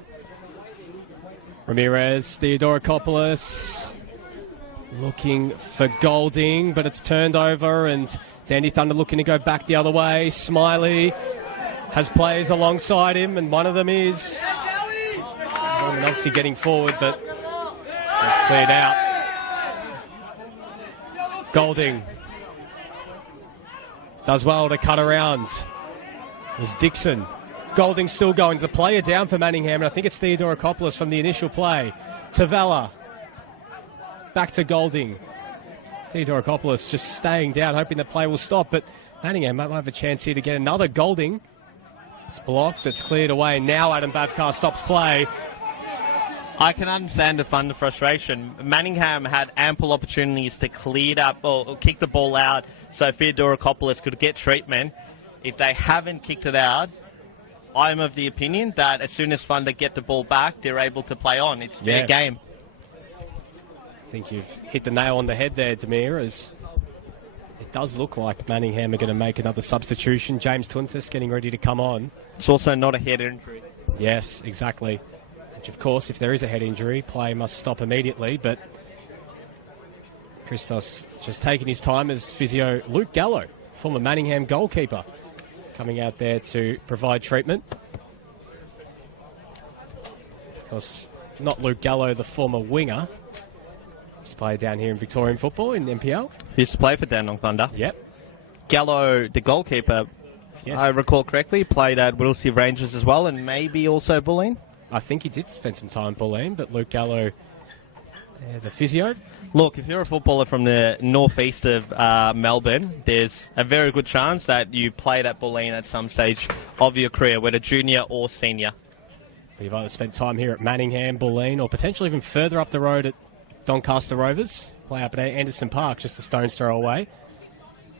Ramirez, Theodorakopoulos looking for Golding, but it's turned over, and Dandy Thunder looking to go back the other way. Smiley has players alongside him, and one of them is Romanovsky getting forward, but it's cleared out. Golding does well to cut around. It was Dixon. Golding still going. There's a player down for Manningham, and I think it's Theodorakopoulos from the initial play. Tavella. Back to Golding. Theodorakopoulos just staying down, hoping the play will stop, but Manningham might have a chance here to get another Golding. It's blocked, it's cleared away. Now Adam Bavkar stops play. I can understand the Thunder frustration. Manningham had ample opportunities to clear up or kick the ball out so Theodorakopoulos could get treatment. If they haven't kicked it out, I'm of the opinion that as soon as Thunder get the ball back, they're able to play on. It's fair game. I think you've hit the nail on the head there, Demir, as it does look like Manningham are going to make another substitution. James Tuntis getting ready to come on. It's also not a head injury. Yes, exactly. Which, of course, if there is a head injury, play must stop immediately. But Christos just taking his time as physio Luke Gallo, former Manningham goalkeeper, coming out there to provide treatment. Of course, not Luke Gallo, the former winger. He's played down here in Victorian football in NPL. He used to play for Dandenong Thunder. Yep. Gallo, the goalkeeper, yes. I recall correctly, played at Whittlesea Rangers as well, and maybe also Bulleen. I think he did spend some time in Bulleen, but Luke Gallo, the physio. Look, if you're a footballer from the northeast of Melbourne, there's a very good chance that you played at Bulleen at some stage of your career, whether junior or senior. You've either spent time here at Manningham, Bulleen, or potentially even further up the road at Doncaster Rovers. Play up at Anderson Park, just a stone's throw away.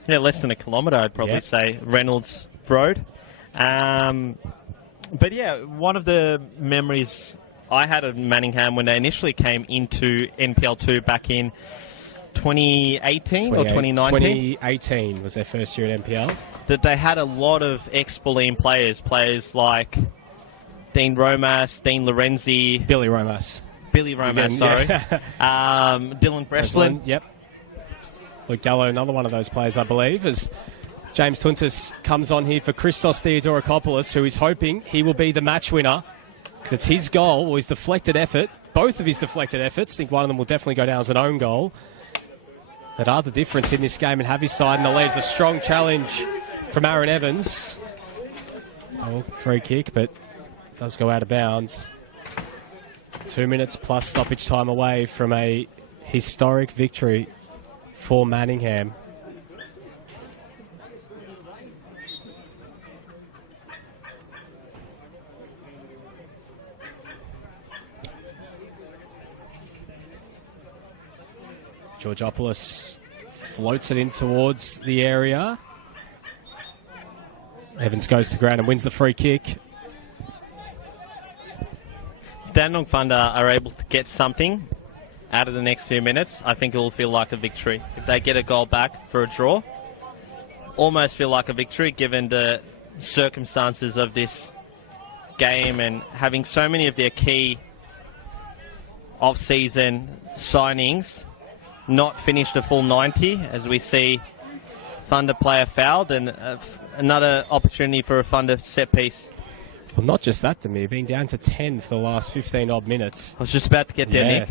Yeah, less than a kilometre, I'd probably say, Reynolds Road. But yeah, one of the memories I had of Manningham when they initially came into NPL 2 back in 2018 or 2019. 2018 was their first year at NPL. That they had a lot of ex-Bulleen players like Dean Romas, Dean Lorenzi. Billy Romas, Again, sorry. Yeah. Dylan Breslin. Yep. Luke Gallo, another one of those players, I believe, as James Tuntis comes on here for Christos Theodorakopoulos, who is hoping he will be the match winner because it's his goal, or his deflected effort. Both of his deflected efforts. I think one of them will definitely go down as an own goal. That are the difference in this game and have his side in the lead. It's a strong challenge from Aaron Evans. Oh, free kick, but it does go out of bounds. 2 minutes plus stoppage time away from a historic victory for Manningham. Georgopoulos floats it in towards the area. Evans goes to ground and wins the free kick. Dandenong Thunder are able to get something out of the next few minutes, I think it will feel like a victory. If they get a goal back for a draw, almost feel like a victory given the circumstances of this game and having so many of their key off-season signings not finish the full 90, as we see Thunder player fouled and another opportunity for a Thunder set piece. Well, not just that, Demir, being down to 10 for the last 15-odd minutes. I was just about to get there, Nick.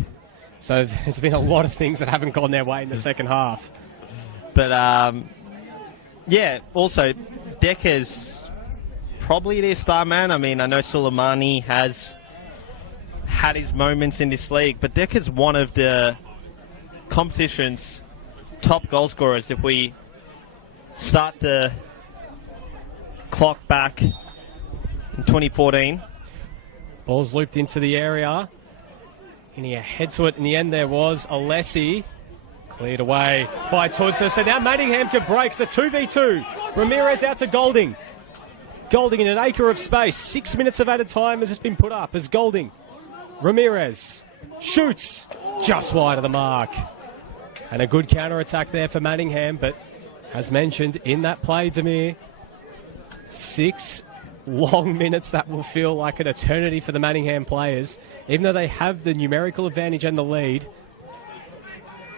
So there's been a lot of things that haven't gone their way in the second half. But, yeah, also, Decker's probably their star man. I mean, I know Soleimani has had his moments in this league, but Decker's one of the competition's top goal scorers. If we start the clock back in 2014. Ball's looped into the area. And he head to it. In the end, there was Alessi. Cleared away by Tuntus. And now Manningham can break. It's a 2v2. Ramirez out to Golding. Golding in an acre of space. 6 minutes of added time has just been put up as Golding. Ramirez shoots just wide of the mark. And a good counter-attack there for Manningham. But as mentioned in that play, Demir, 6 long minutes that will feel like an eternity for the Manningham players. Even though they have the numerical advantage and the lead,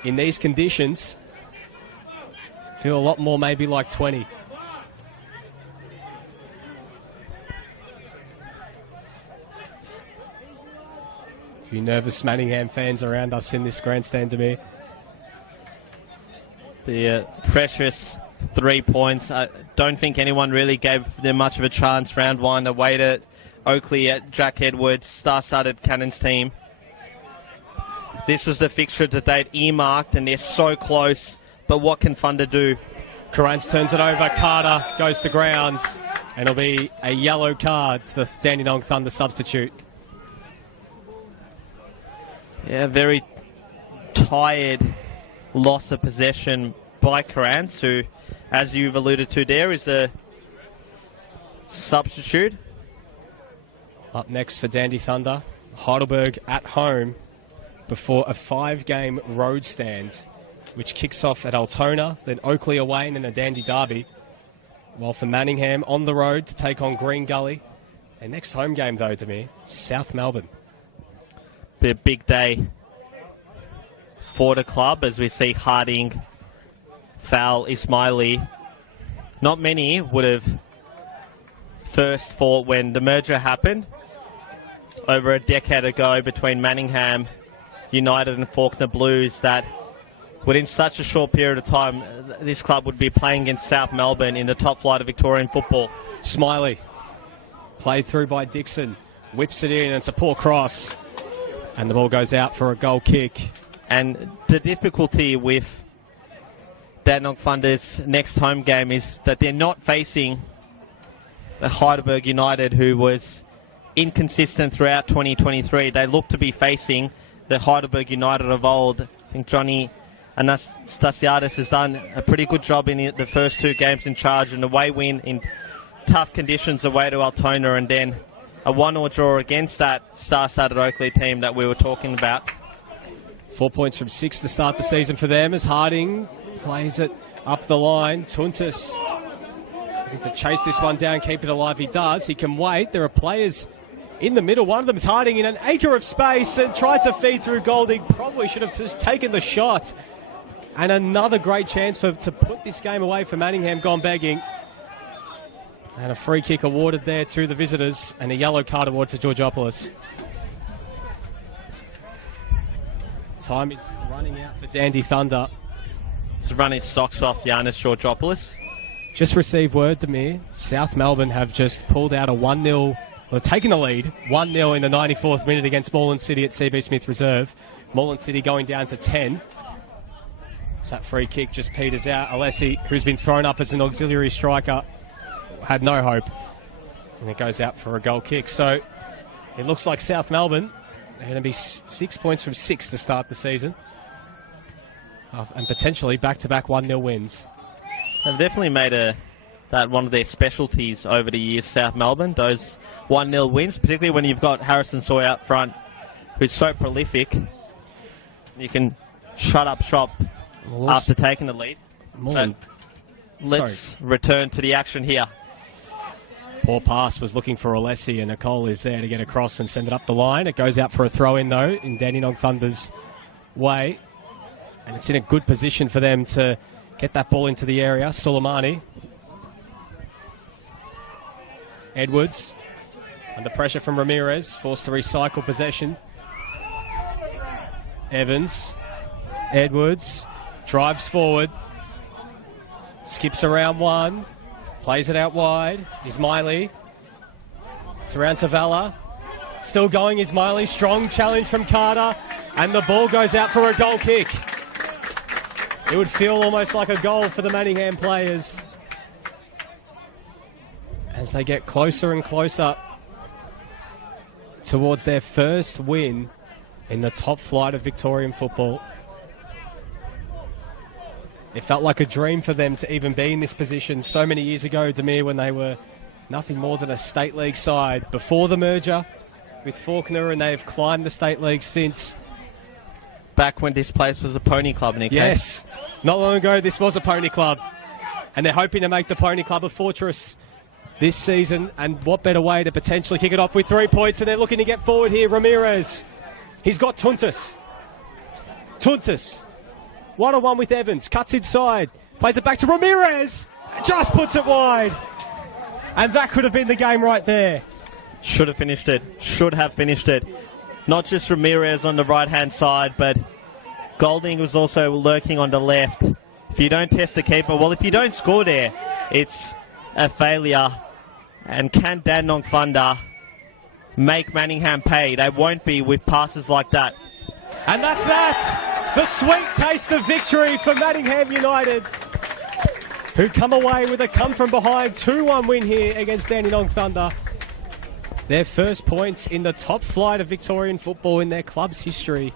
in these conditions, feel a lot more maybe like 20. A few nervous Manningham fans around us in this grandstand, to me. The precious 3 points. I don't think anyone really gave them much of a chance. Round one away to Oakley at Jack Edwards, star-studded Cannons team. This was the fixture to date earmarked, and they're so close. But what can Thunder do? Carrans turns it over. Carter goes to ground. And it'll be a yellow card to the Dandenong Thunder substitute. Yeah, very tired loss of possession by Carrans, who, as you've alluded to there, is a substitute. Up next for Dandy Thunder, Heidelberg at home before a 5-game road stand, which kicks off at Altona, then Oakley away, and then a Dandy derby. While for Manningham on the road to take on Green Gully. Their next home game, though, to me, South Melbourne. Be a big day for the club as we see Harding foul Ismaili. Not many would have first thought when the merger happened over a decade ago between Manningham United and Faulkner Blues that within such a short period of time this club would be playing against South Melbourne in the top flight of Victorian football. Smiley played through by Dixon, whips it in, and it's a poor cross, and the ball goes out for a goal kick. And the difficulty with Dandenong Thunder's next home game is that they're not facing the Heidelberg United, who was inconsistent throughout 2023. They look to be facing the Heidelberg United of old. I think Johnny Anastasiadis has done a pretty good job in the first 2 games in charge, and away win in tough conditions away to Altona, and then a 1-1 draw against that star-studded Oakley team that we were talking about. 4 points from 6 to start the season for them as Harding plays it up the line. Tuntus looking to chase this one down, keep it alive. He does. He can wait. There are players in the middle. One of them's Harding in an acre of space and tried to feed through Golding. Probably should have just taken the shot. And another great chance to put this game away for Manningham gone begging. And a free kick awarded there to the visitors and a yellow card award to Georgopoulos. Time is running out for Dandy Thunder. He's running his socks off, Giannis Georgopoulos. Just received word to me, South Melbourne have just pulled out a 1-0, or taken the lead, 1-0 in the 94th minute against Moreland City at CB Smith Reserve. Moreland City going down to 10. It's that free kick just peters out. Alessi, who's been thrown up as an auxiliary striker, had no hope. And it goes out for a goal kick. So it looks like South Melbourne are going to be 6 points from 6 to start the season. And potentially back-to-back 1-0 wins. They've definitely made that one of their specialties over the years, South Melbourne, those 1-0 wins, particularly when you've got Harrison Soy up front who's so prolific, you can shut up shop Well, after taking the lead. more But than- let's return to the action here. Poor pass was looking for Alessi, and Nicole is there to get across and send it up the line. It goes out for a throw-in, though, in Dandenong Thunder's way. And it's in a good position for them to get that ball into the area. Suleimani. Edwards, under pressure from Ramirez, forced to recycle possession. Evans. Edwards drives forward. Skips around one. Plays it out wide. Ismaili. It's around to Valla. Still going Ismaili. Strong challenge from Carter. And the ball goes out for a goal kick. It would feel almost like a goal for the Manningham players as they get closer and closer towards their first win in the top flight of Victorian football. It felt like a dream for them to even be in this position so many years ago, Demir, when they were nothing more than a state league side before the merger with Faulkner, and they've climbed the state league since. Back when this place was a pony club, Nick. Yes, not long ago this was a pony club, and they're hoping to make the pony club a fortress this season, and what better way to potentially kick it off with 3 points, and they're looking to get forward here. Ramirez, he's got Tuntus. One-on-one with Evans, cuts inside, plays it back to Ramirez, just puts it wide. And that could have been the game right there. Should have finished it. Not just Ramirez on the right-hand side, but Golding was also lurking on the left. If you don't test the keeper, well, if you don't score there, it's a failure. And can Dandenong Thunder make Manningham pay? They won't be with passes like that. And that's that. The sweet taste of victory for Manningham United, who come away with a come-from-behind 2-1 win here against Dandenong Thunder. Their first points in the top flight of Victorian football in their club's history.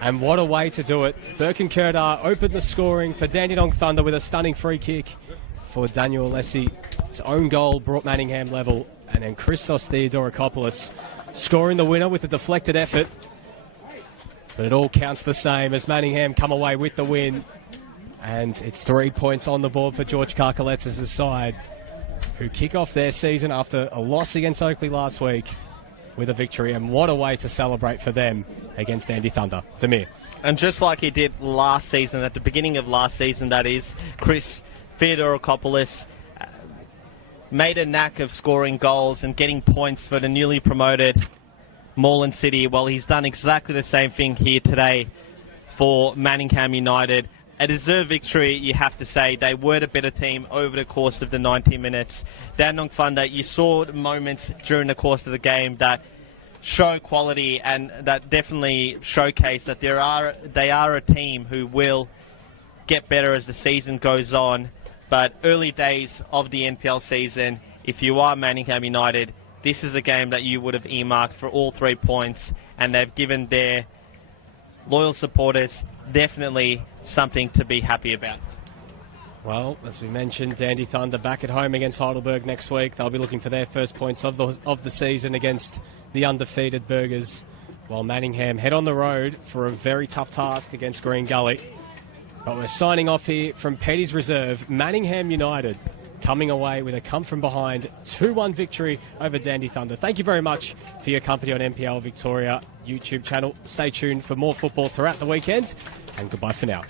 And what a way to do it. Birkenkerda opened the scoring for Dandenong Thunder with a stunning free kick for Daniel Alessi. His own goal brought Manningham level. And then Christos Theodorakopoulos scoring the winner with a deflected effort. But it all counts the same as Manningham come away with the win. And it's 3 points on the board for George Karkaletsis' side, who kick off their season after a loss against Oakley last week with a victory. And what a way to celebrate for them against Dandy Thunder. Demir. And just like he did last season, at the beginning of last season, that is, Chris Theodorakopoulos made a knack of scoring goals and getting points for the newly promoted Moreland City. Well, he's done exactly the same thing here today for Manningham United. A deserved victory, you have to say. They were the better team over the course of the 90 minutes. Dandenong Thunder, you saw moments during the course of the game that show quality and that definitely showcase that they are a team who will get better as the season goes on. But early days of the NPL season, if you are Manningham United, this is a game that you would have earmarked for all 3 points, and they've given their loyal supporters definitely something to be happy about. Well, as we mentioned, Dandy Thunder back at home against Heidelberg next week. They'll be looking for their first points of the season against the undefeated Burgers, while Manningham head on the road for a very tough task against Green Gully. But we're signing off here from Petty's Reserve. Manningham United coming away with a come-from-behind 2-1 victory over Dandy Thunder. Thank you very much for your company on NPL Victoria YouTube channel. Stay tuned for more football throughout the weekend, and goodbye for now.